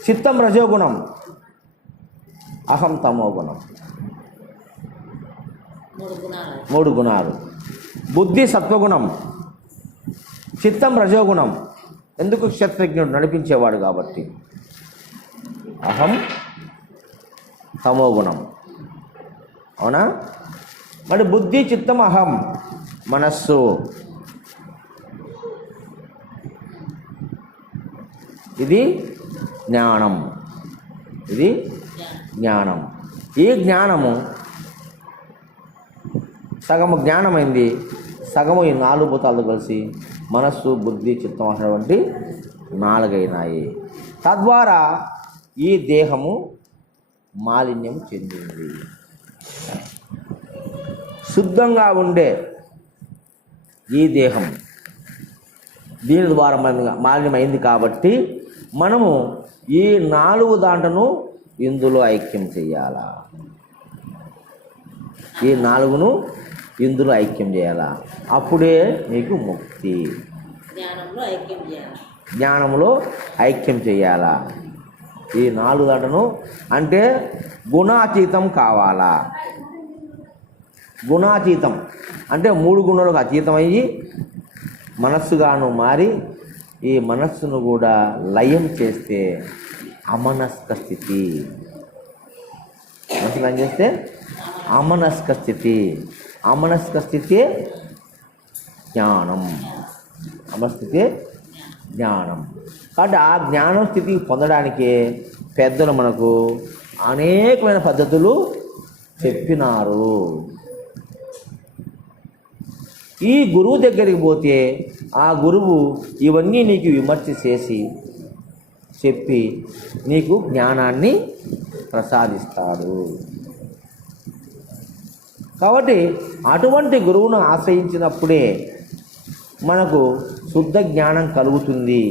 చిత్తం రజోగుణం, అహం తమోగుణం. 3 గుణాలు. బుద్ధి సత్వగుణం, చిత్తం రజోగుణం. ఎందుకు? క్షత్రజ్ఞుడు నడిపించేవాడు కాబట్టి. అహం తమోగుణం. అవునా? మరి బుద్ధి, చిత్తం, అహం మనస్సు. ఇది జ్ఞానం. ఇది జ్ఞానం. ఈ జ్ఞానము సగము జ్ఞానమైంది, సగము ఈ 4 భూతాలతో కలిసి మనస్సు, బుద్ధి, చిత్తం అనేటువంటి 4 అయినాయి. తద్వారా ఈ దేహము మాలిన్యం చెందింది. శుద్ధంగా ఉండే ఈ దేహం దీని ద్వారా మాలిన్యమైంది కాబట్టి మనము ఈ 4 దాంట్లను ఇందులో ఐక్యం చేయాలా. ఈ 4ను ఇందులో ఐక్యం చేయాలా. అప్పుడే నీకు ముక్తి. జ్ఞానంలో ఐక్యం చేయాలా. ఈ 4 దాంట్లను అంటే గుణాతీతం కావాలా. గుణాతీతం అంటే 3 గుణాలకు అతీతం అయ్యి మనస్సుగాను మారి ఈ మనస్సును కూడా లయం చేస్తే అమనస్క స్థితి. మనసు లయం చేస్తే అమనస్క స్థితి. అమనస్క స్థితి జ్ఞానం. సమస్థితే జ్ఞానం. కాబట్టి ఆ జ్ఞానం స్థితి పొందడానికే పెద్దలు మనకు అనేకమైన పద్ధతులు చెప్పినారు. ఈ గురువు దగ్గరికి పోతే ఆ గురువు ఇవన్నీ నీకు విమర్శ చేసి చెప్పి నీకు జ్ఞానాన్ని ప్రసాదిస్తాడు. కాబట్టి అటువంటి గురువును ఆశ్రయించినప్పుడే మనకు శుద్ధ జ్ఞానం కలుగుతుంది.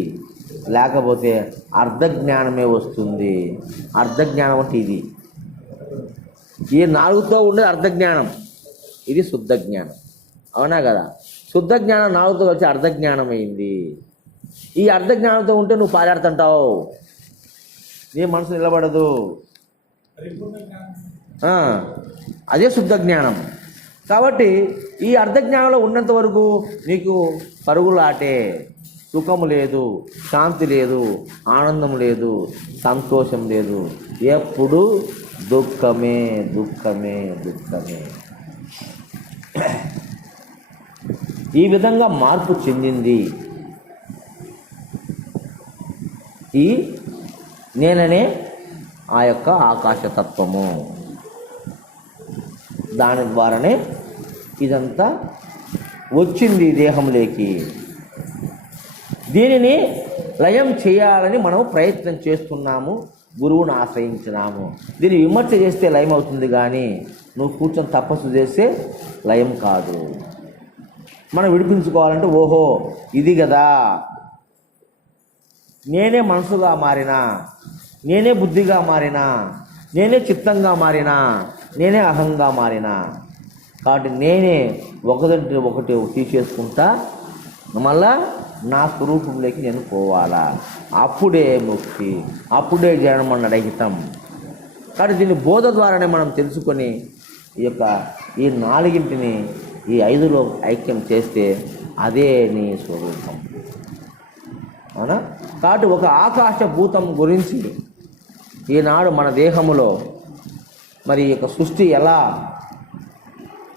లేకపోతే అర్ధజ్ఞానమే వస్తుంది. అర్ధజ్ఞానం అంటే ఇది. ఈ 4తో ఉండేది అర్ధజ్ఞానం, ఇది శుద్ధ జ్ఞానం. అవునా కదా? శుద్ధ జ్ఞానం 4తో కలిసి అర్ధజ్ఞానం అయింది. ఈ అర్ధజ్ఞానంతో ఉంటే నువ్వు పారాడుతుంటావు, నీ మనసు నిలబడదు. అదే శుద్ధ జ్ఞానం. కాబట్టి ఈ అర్ధజ్ఞానంలో ఉన్నంత వరకు నీకు పరుగులాటే, సుఖము లేదు, శాంతి లేదు, ఆనందం లేదు, సంతోషం లేదు. ఎప్పుడు దుఃఖమే దుఃఖమే దుఃఖమే. ఈ విధంగా మార్పు చెందింది ఈ నేననే ఆ యొక్క ఆకాశతత్వము. దాని ద్వారానే ఇదంతా వచ్చింది దేహంలోకి. దీనిని లయం చేయాలని మనం ప్రయత్నం చేస్తున్నాము, గురువును ఆశ్రయించినాము. దీన్ని విమర్శ చేస్తే లయం అవుతుంది, కానీ నువ్వు కూర్చొని తపస్సు చేస్తే లయం కాదు. మనం విడిపించుకోవాలంటే ఓహో ఇది కదా, నేనే మనసుగా మారినా, నేనే బుద్ధిగా మారినా, నేనే చిత్తంగా మారినా, నేనే అహంగా మారినా. కాబట్టి నేనే ఒకటి తీసేసుకుంటా, మళ్ళా నా స్వరూపంలోకి నేను పోవాలా. అప్పుడే ముక్తి, అప్పుడే జన్మరహితం. కాబట్టి దీన్ని బోధ ద్వారానే మనం తెలుసుకొని ఈ 4ని ఈ 5లో ఐక్యం చేస్తే అదే నీ స్వరూపం. అవునా? కాబట్టి ఒక ఆకాశభూతం గురించి ఈనాడు మన దేహములో మరి సృష్టి ఎలా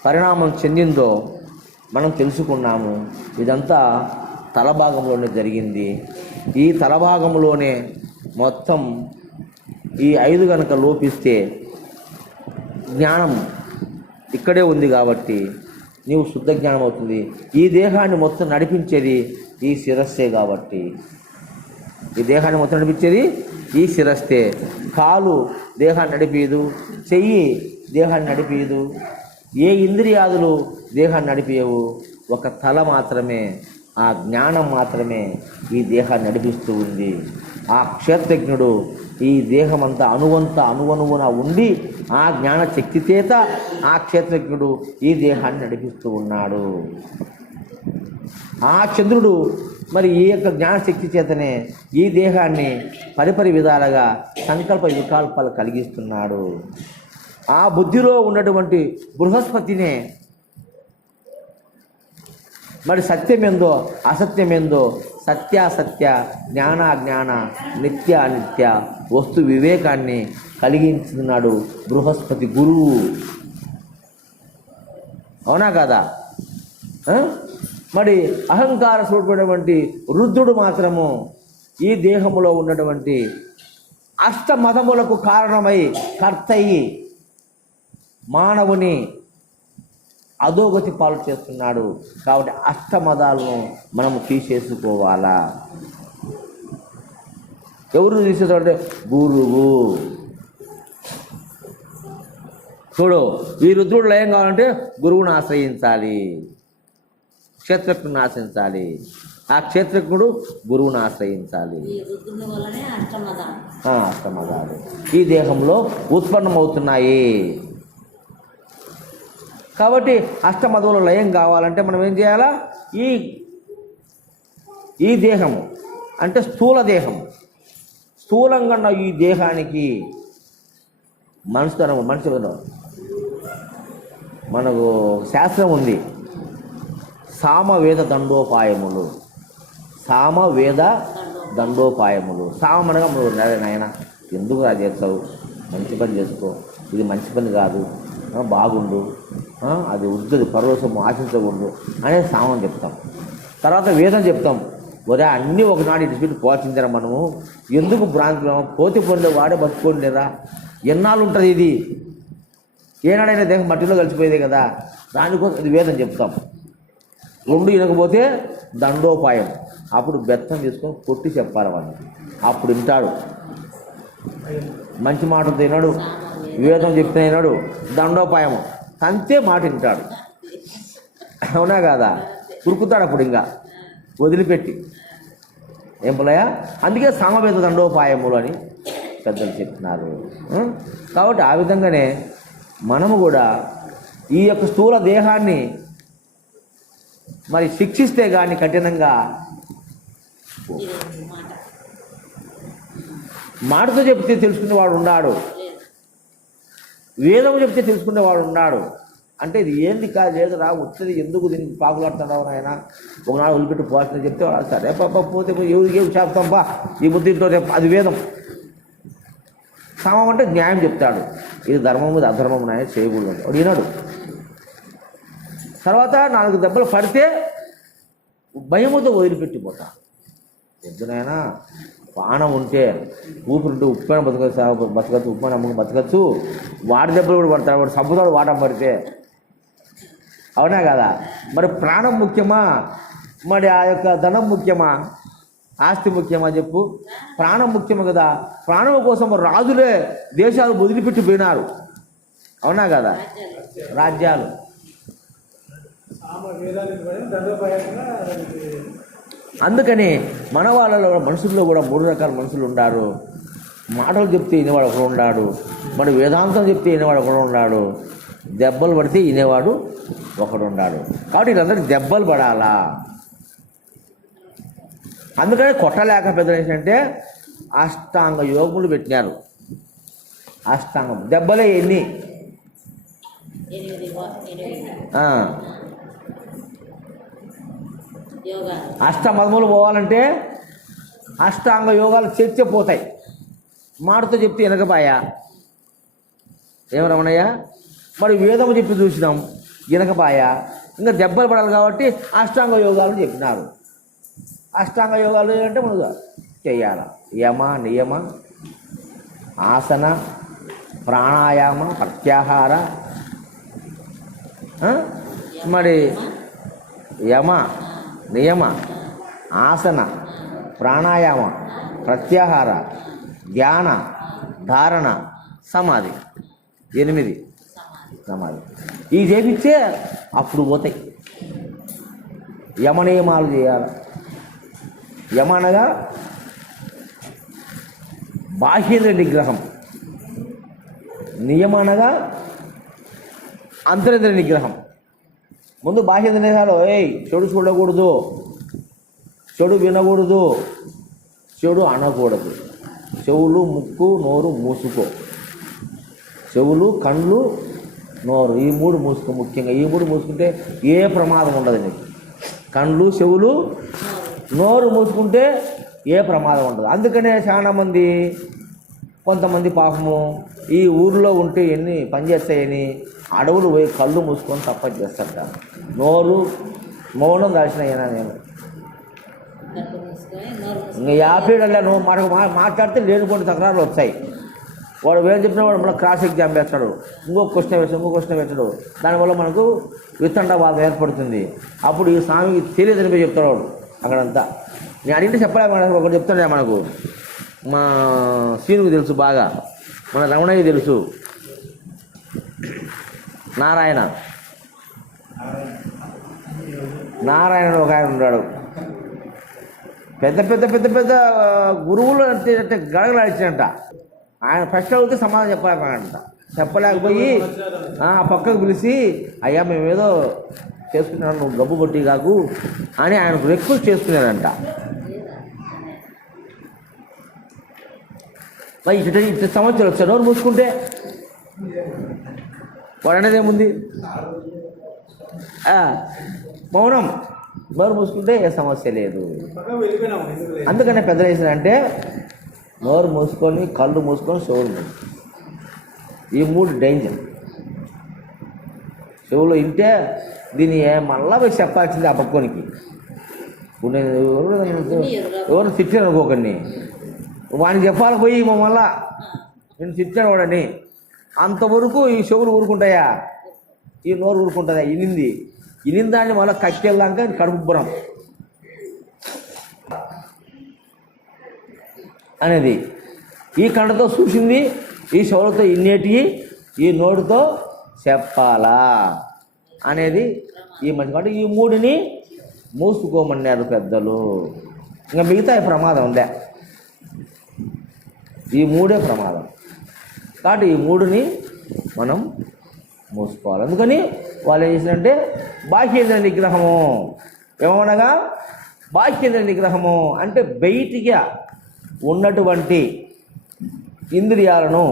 పరిణామం చెందిందో మనం తెలుసుకున్నాము. ఇదంతా తలభాగంలోనే జరిగింది. ఈ తలభాగంలోనే మొత్తం ఈ 5 కనుక లోపిస్తే జ్ఞానం ఇక్కడే ఉంది కాబట్టి నీవు శుద్ధ జ్ఞానం అవుతుంది. ఈ దేహాన్ని మొత్తం నడిపించేది ఈ శిరస్సే కాబట్టి, ఈ దేహాన్ని మొత్తం నడిపించేది ఈ శిరస్సే. కాలు దేహాన్ని నడిపేదు, చెయ్యి దేహాన్ని నడిపేదు, ఏ ఇంద్రియాదులు దేహాన్ని నడిపేయవు. ఒక తల మాత్రమే, ఆ జ్ఞానం మాత్రమే ఈ దేహాన్ని నడిపిస్తూ ఉంది. ఆ క్షేత్రజ్ఞుడు ఈ దేహమంతా అణువున ఉండి ఆ జ్ఞాన శక్తి చేత ఆ క్షేత్రజ్ఞుడు ఈ దేహాన్ని నడిపిస్తూ ఉన్నాడు. ఆ చంద్రుడు మరి ఈ యొక్క జ్ఞానశక్తి చేతనే ఈ దేహాన్ని పరిపరి విధాలుగా సంకల్ప వికల్పాలు కలిగిస్తున్నాడు. ఆ బుద్ధిలో ఉన్నటువంటి బృహస్పతినే మరి సత్యమేందో అసత్యమేందో, సత్యాసత్య, జ్ఞానాజ్ఞాన, నిత్య అనిత్య వస్తు వివేకాన్ని కలిగించున్నాడు బృహస్పతి గురువు. అవునా కదా? మరి అహంకార స్వరూపమైనటువంటి రుద్రుడు మాత్రము ఈ దేహములో ఉన్నటువంటి అష్టమదములకు కారణమై కర్తయి మానవుని అధోగతి పాలు చేస్తున్నాడు. కాబట్టి అష్టమదాలను మనము తీసేసుకోవాలా. ఎవరు తీసేసారంటే గురువు. చూడు, ఈ రుద్రుడు లయం కావాలంటే గురువుని ఆశ్రయించాలి, క్షేత్రజ్ఞుని ఆశ్రయించాలి. ఆ క్షేత్రజ్ఞుడు గురువుని ఆశ్రయించాలి. అష్టమదాలు ఈ దేహంలో ఉత్పన్నమవుతున్నాయి. కాబట్టి అష్టమదముల లయం కావాలంటే మనం ఏం చేయాలా? ఈ దేహము అంటే స్థూల దేహం, స్థూలంగా ఉన్న ఈ దేహానికి మనిషి మనకు శాస్త్రం ఉంది, సామవేద దండోపాయములు. సామవేద దండోపాయములు. సామనగా నువ్వు నాయన ఎందుకు రా చేస్తావు, మంచి పని చేసుకో, ఇది మంచి పని కాదు, బాగుండు, అది వద్దు, పరవశం ఆశించకూడదు అనేది సామం చెప్తాం. తర్వాత వేదం చెప్తాం. ఒరే అన్నీ ఒకనాడు ఇటు పెట్టి పోల్చిందిరా మనము, ఎందుకు భ్రాంతి పోతే పొందే వాడే బతుకోండిరా, ఎన్నాళ్ళు ఉంటుంది ఇది, ఏనాడైనా దేహం మట్టిలో కలిసిపోయేదే కదా, దానికోసం ఇది వేదం చెప్తాం. రెండు వినకపోతే దండోపాయం, అప్పుడు బెత్తం తీసుకొని కొట్టి చెప్పాలి వాడిని, అప్పుడు వింటాడు. మంచి మాటలు తిన్నాడు, వేదం చెప్తే విన్నాడు, దండోపాయం అంతే మాట వింటాడు. అవునా కాదా? ఉరుకుతాడు అప్పుడు ఇంకా వదిలిపెట్టి. ఏం పుల్లయ్య? అందుకే సామవేద దండోపాయములు అని పెద్దలు చెప్తున్నారు. కాబట్టి ఆ విధంగానే మనము కూడా ఈ యొక్క స్థూల దేహాన్ని మరి శిక్షిస్తే కానీ కఠినంగా మాటతో చెప్తే తెలుసుకునేవాడు ఉన్నాడు, వేదము చెప్తే తెలుసుకునేవాడు ఉన్నాడు. అంటే ఇది ఏంది కాదు లేదురా, వచ్చేది ఎందుకు దీనికి పాకులాడుతున్నావు ఆయన, ఒకనాడు వదిలిపెట్టి పోతుంది చెప్తే సరే పాప పోతే ఎవరికి ఏమి చేస్తాం బా ఈ బుద్ధితో అది వేదం. సమం అంటే న్యాయం చెప్తాడు, ఇది ధర్మం మీద అధర్మం అనేది చేయకూడదు వాడు వినాడు. తర్వాత 4 దెబ్బలు పడితే భయముతో వదిలిపెట్టిపోతా. పొద్దునైనా పానం ఉంటే ఊపిరింటే ఉప్పైన బతకచ్చు, ఉప్పైన అమ్మకు బతకచ్చు, వాడి దెబ్బలు కూడా పడతాడు, వాడు సబ్బుతాడు వాటం పడితే. అవునా కదా? మరి ప్రాణం ముఖ్యమా, మరి ఆ యొక్క ధనం ముఖ్యమా, ఆస్తి ముఖ్యమా చెప్పు? ప్రాణం ముఖ్యము కదా. ప్రాణం కోసం రాజులే దేశాలు వదిలిపెట్టి పోయినారు. అవునా కదా? రాజ్యాలు. అందుకని మన వాళ్ళలో మనుషుల్లో కూడా 3 రకాల మనుషులు ఉన్నారు. మాటలు చెప్తే వినేవాడు ఒకడు ఉన్నాడు, మరి వేదాంతం చెప్తే వినేవాడు ఒకడు ఉన్నాడు, దెబ్బలు పడితే వినేవాడు ఒకడు ఉన్నాడు. కాబట్టి వీళ్ళందరికీ దెబ్బలు పడాలా. అందుకని కొట్టలేక పెద్దలు ఏంటంటే అష్టాంగ యోగములు పెట్టినారు. అష్టాంగం దెబ్బలే ఎన్ని? 8 అష్టమదములు పోవాలంటే అష్టాంగ యోగాలు చర్చపోతాయి. మాటతో చెప్తే వినకపాయా. ఏమరమణయ్య? మరి వేదము చెప్పి చూసినాం వినకపాయా, ఇంకా దెబ్బలు పడాలి కాబట్టి అష్టాంగ యోగాలు చెప్పినారు. అష్టాంగ యోగాలు అంటే మనం చెయ్యాలి. యమ, నియమ, ఆసన, ప్రాణాయామ, ప్రత్యాహార, మరి యమ, నియమ, ఆసన, ప్రాణాయామ, ప్రత్యాహార, ధ్యాన, ధారణ, సమాధి. 8 సమాధి. ఇవి చేపిస్తే అప్పుడు పోతాయి. యమనియమాలు చేయాలి. యమ అనగా బాహ్యేంద్రియ నిగ్రహం, నియమ అనగా అంతరేంద్రియ నిగ్రహం. ముందు బాహ్యేంద్రియ నిగ్రహాలు, చెడు చూడకూడదు, చెడు వినకూడదు, చెడు అనకూడదు, చెవులు, ముక్కు, నోరు మూసుకో, చెవులు, కళ్ళు, నోరు, ఈ 3 మూసుకో. ముఖ్యంగా ఈ 3 మూసుకుంటే ఏ ప్రమాదం ఉండదు నీకు. కళ్ళు, చెవులు, నోరు మూసుకుంటే ఏ ప్రమాదం ఉండదు. అందుకనే చాలామంది కొంతమంది పాపము ఈ ఊరిలో ఉంటే ఎన్ని పనిచేస్తాయని అడవులు పోయి కళ్ళు మూసుకొని తప్ప చేస్తారట. నోరు మౌనం దాల్చినయ్యా నేను. ఇంకా 50 నువ్వు మాట్లాడితే లేనిపోయిన తక్రారులు వస్తాయి. వాడు వేరు చెప్పిన వాడు మళ్ళీ క్రాస్ ఎగ్జామ్ వేస్తాడు, ఇంకో క్వశ్చన్ వేస్తాడు. దానివల్ల మనకు విత్తండవాదం ఏర్పడుతుంది. అప్పుడు ఈ స్వామికి తెలియదని పోయి చెప్తాడు వాడు అక్కడంతా. నేను అడిగితే చెప్పలేక ఒకటి చెప్తాడే మనకు, మా సీనుకు తెలుసు బాగా, మన రమణయ్య తెలుసు, నారాయణ ఒక ఆయన ఉన్నాడు. పెద్ద పెద్ద పెద్ద పెద్ద గురువులు అంటే గడగలాడిచ్చినట్ట. ఆయన ప్రశ్న అడిగితే సమాధానం చెప్పలేకపోయాడంట. చెప్పలేకపోయి పక్కకు పిలిచి, అయ్యా మేమేదో చేసుకున్నాను, నువ్వు గబ్బు కొట్టి కాకు అని ఆయనకు రిక్వెస్ట్ చేసుకున్నాడంట. మరి ఇటు సంవత్సరం వచ్చాడు, నోరు మూసుకుంటే వాడు అనేది ఏముంది? మౌనం. నోరు మూసుకుంటే ఏ సమస్య లేదు. అందుకనే పెద్దలు వేసారంటే నోరు మూసుకొని, కళ్ళు మూసుకొని, చెవులు మూసుకొని, ఈ 3 డేంజర్. చెవులో వింటే దీన్ని మళ్ళా పోయి చెప్పాల్సింది ఆ పక్కోనికి. ఇప్పుడు నేను ఎవరు తిట్టాను అనుకోకండి, వాడిని చెప్పాలి పోయి మళ్ళా నేను తిట్టాను వాడని. అంతవరకు ఈ చెవులు ఊరుకుంటాయా, ఈ నోరు ఊరుకుంటుందా? ఇనింది దాన్ని మళ్ళీ కక్కెళ్ళాక కడుపుబ్బరం అనేది. ఈ కండతో చూసింది, ఈ చెవులతో ఇన్నేటివి ఈ నోటితో చెప్పాలా అనేది ఈ మంచి. కాబట్టి ఈ మూడిని మూసుకోమన్నారు పెద్దలు. ఇంకా మిగతా ప్రమాదం ఉందే, ఈ మూడే ప్రమాదం. కాబట్టి ఈ మూడుని మనం మూసుకోవాలి. అందుకని వాళ్ళు ఏం చేసినంటే బాహ్యేంద్ర నిగ్రహము. ఏమనగా బాహ్యేంద్ర నిగ్రహము అంటే బయటిగా ఉన్నటువంటి ఇంద్రియాలను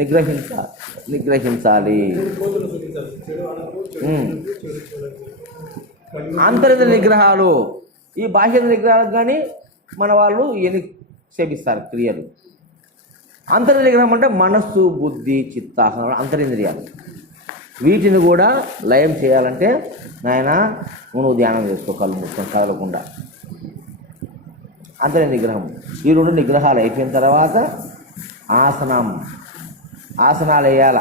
నిగ్రహించాలి. అంతరింద్ర నిగ్రహాలు, ఈ బాహ్యేంద్ర నిగ్రహాలకు కానీ మన వాళ్ళు ఎన్ని సేపిస్తారు క్రియలు. అంతరింద్ర నిగ్రహం అంటే మనస్సు, బుద్ధి, చిత్తాహం, అంతరింద్రియాలు. వీటిని కూడా లయం చేయాలంటే నాయన నువ్వు ధ్యానం చేసుకో, కళ్ళు మూసుకొని కదలకుండా. అంతరింద్ర నిగ్రహం. ఈ రెండు నిగ్రహాలు అయిపోయిన తర్వాత ఆసనాలు వేయాల.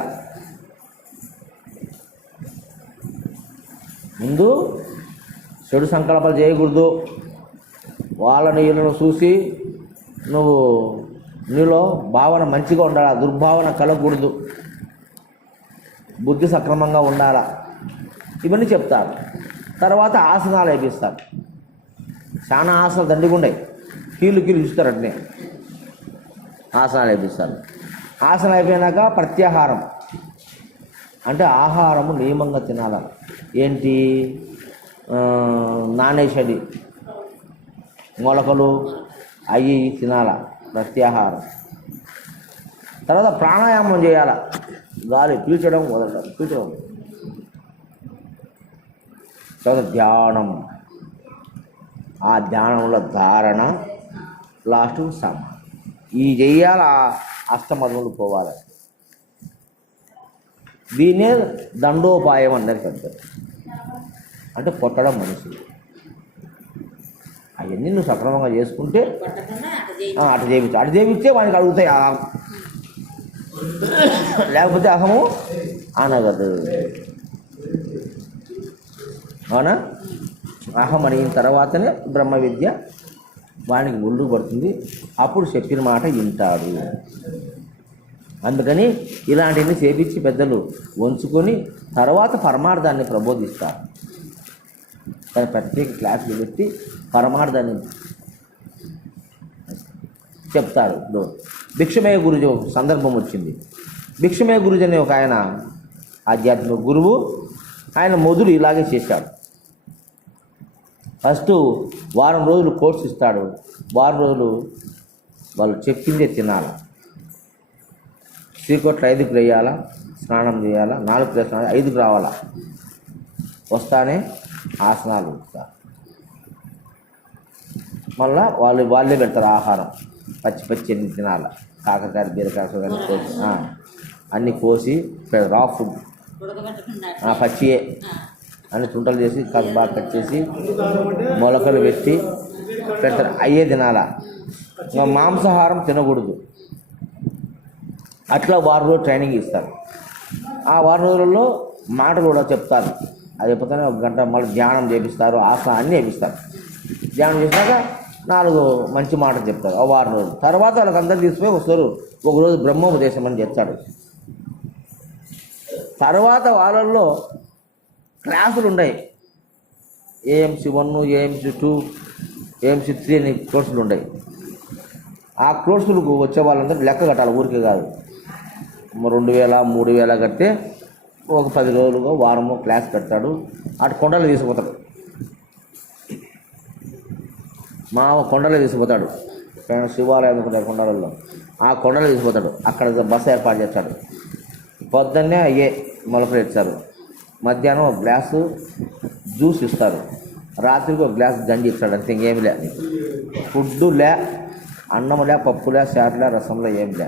ముందు చెడు సంకల్పాలు చేయకూడదు. వాళ్ళని వీళ్ళను చూసి నీలో భావన మంచిగా ఉండాలా, దుర్భావన కలగకూడదు, బుద్ధి సక్రమంగా ఉండాలా, ఇవన్నీ చెప్తారు. తర్వాత ఆసనాలు వేపిస్తారు. చాలా ఆసనాలు దండిగా ఉన్నాయి, కీళ్ళు ఇస్తారు. అట్నే ఆసనాలు వేపిస్తారు. ఆసనాలు అయిపోయినాక ప్రత్యాహారం అంటే ఆహారము నియమంగా తినాల. ఏంటి? నానేషడి మొలకలు అవి తినాల, ప్రత్యాహారం. తర్వాత ప్రాణాయామం చేయాల, గాలి పీల్చడం పీల్చడం. తర్వాత ధ్యానం, ఆ ధ్యానంలో ధారణ, లాస్ట్ సమ. ఈ చెయ్యాల, అష్టమదములు పోవాలి. దీన్నే దండోపాయం అన్నారు పెద్దలు. అంటే కొట్టడం మనిషి. అవన్నీ నువ్వు సక్రమంగా చేసుకుంటే అటు చేయించే వానికి అడుగుతాయి. లేకపోతే అహము అనగదు. అవునా? అహం అడిగిన తర్వాతనే బ్రహ్మ విద్య వానికి ఒళ్ళు పడుతుంది. అప్పుడు చెప్పిన మాట వింటాడు. అందుకని ఇలాంటివన్నీ చేపించి పెద్దలు వంచుకొని తర్వాత పరమార్థాన్ని ప్రబోధిస్తారు. దాని ప్రత్యేక క్లాసులు పెట్టి పరమార్థాన్ని చెప్తారు. ఇప్పుడు భిక్షమయ్య గురుజీ ఒక సందర్భం వచ్చింది. భిక్షమయ్య గురుజీ అనే ఒక ఆయన ఆధ్యాత్మిక గురువు. ఆయన మొదలు ఇలాగే చేశాడు. ఫస్ట్ వారం రోజులు కోర్సు ఇస్తాడు. వారం రోజులు వాళ్ళు చెప్పిందే తినాలి. శ్రీకోట్లు 5కి వేయాలా, స్నానం చేయాలా, 4కి స్నానం, 5కి రావాలా. వస్తానే ఆసనాలు ఇస్తారు. మళ్ళా వాళ్ళే పెడతారు ఆహారం. పచ్చి అన్ని తినాలి. కాకరకాయ, బీరకాయ కానీ కోసి అన్నీ కోసి రా ఫుడ్ పచ్చియే అన్ని తుంటలు చేసి బాగా కట్ చేసి మొలకలు పెట్టి పెడతారు. అయ్యే తినాలా. ఇంకా మాంసాహారం తినకూడదు. అట్లా వారం రోజులు ట్రైనింగ్ ఇస్తారు. ఆ వారం రోజులలో మాటలు కూడా చెప్తారు. అది చెప్తానే 1 గంట మళ్ళీ ధ్యానం చేపిస్తారు. ఆసనం అన్నీ వేపిస్తారు. ధ్యానం చేసినాక 4 మంచి మాటలు చెప్తారు. ఆ వారం రోజులు తర్వాత వాళ్ళకందరూ తీసుకుపోయి వస్తారు. ఒకరోజు బ్రహ్మోపదేశం అని చెప్తాడు. తర్వాత వాళ్ళల్లో క్లాసులు ఉన్నాయి. ఏఎంసీ 1, ఏఎంసీ 2, ఏఎంసీ 3 అని కోర్సులు ఉన్నాయి. ఆ కోర్సులకు వచ్చే వాళ్ళందరూ లెక్క కట్టాలి, ఊరికే కాదు. 2000, 3000 కడితే ఒక 10 రోజులుగా వారమో క్లాస్ పెడతాడు. అటు కొండలు తీసుకుపోతాడు. కొండలు తీసుకుపోతాడు. శివాలయం అనుకుంటారు కొండలలో. ఆ కొండలు తీసుకుపోతాడు. అక్కడ బస్సు ఏర్పాటు చేస్తాడు. పొద్దున్నే అయ్యే మొలకలు ఇస్తారు. మధ్యాహ్నం 1 గ్లాసు జ్యూస్ ఇస్తారు. రాత్రికి 1 గ్లాసు గంజి ఇస్తాడు. అంతే, ఇంకేమి లే. ఫుడ్డు లే, అన్నంలే, పప్పులే, చాట్లే, రసంలో ఏం లే.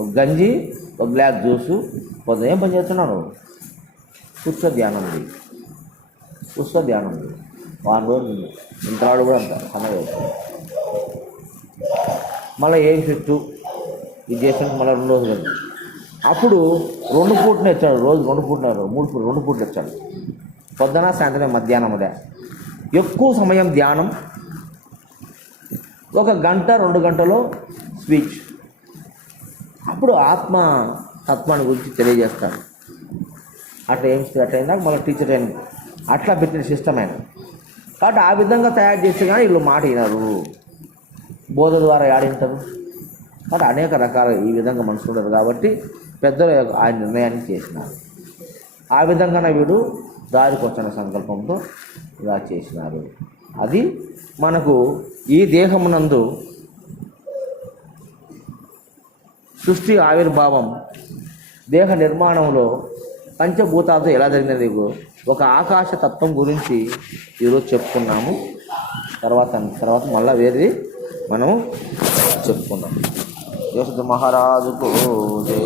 1 గంజి, 1 గ్లాస్ జ్యూసు. పొద్దున ఏం పని చేస్తున్నావు? కూర్చో ధ్యానం ఉంది, కూర్చో ధ్యానం ఉంది. వారం రోజులు ఇంతవాడు కూడా అంత సమయం అవుతుంది. మళ్ళీ ఏం చెట్టు ఇది చేసినట్టు మళ్ళీ 2 రోజులు ఉంది. అప్పుడు 2 పూటలు ఇచ్చాడు, రోజు 2 పూటలు 2 పూటలు ఇచ్చాడు. పొద్దున సాయంత్రం మధ్యాహ్నం అదే ఎక్కువ సమయం ధ్యానం, 1 గంట 2 గంటలో స్పీచ్. అప్పుడు ఆత్మ తత్వాన్ని గురించి తెలియజేస్తాడు. అట్లా అట్లా మళ్ళీ టీచర్ ట్రైనింగ్ అట్లా పెట్టిన సిస్టమ్ ఆయన. కాబట్టి ఆ విధంగా తయారు చేస్తే కానీ వీళ్ళు మాట వినరు, బోధ ద్వారా ఆడింటారు. కాబట్టి అనేక రకాల ఈ విధంగా మనుషులు ఉండరు. కాబట్టి పెద్దలు ఆ నిర్ణయాన్ని చేసినారు. ఆ విధంగానే వీడు దారికి వచ్చిన సంకల్పంతో ఇలా చేసినారు. అది మనకు ఈ దేహమునందు సృష్టి ఆవిర్భావం, దేహ నిర్మాణంలో పంచభూతాలతో ఎలా జరిగినది, ఒక ఆకాశ తత్వం గురించి ఈరోజు చెప్పుకున్నాము. తర్వాత మళ్ళీ వేరేది మనము చెప్పుకున్నాం. యేసుదాస్ మహారాజుకు జై.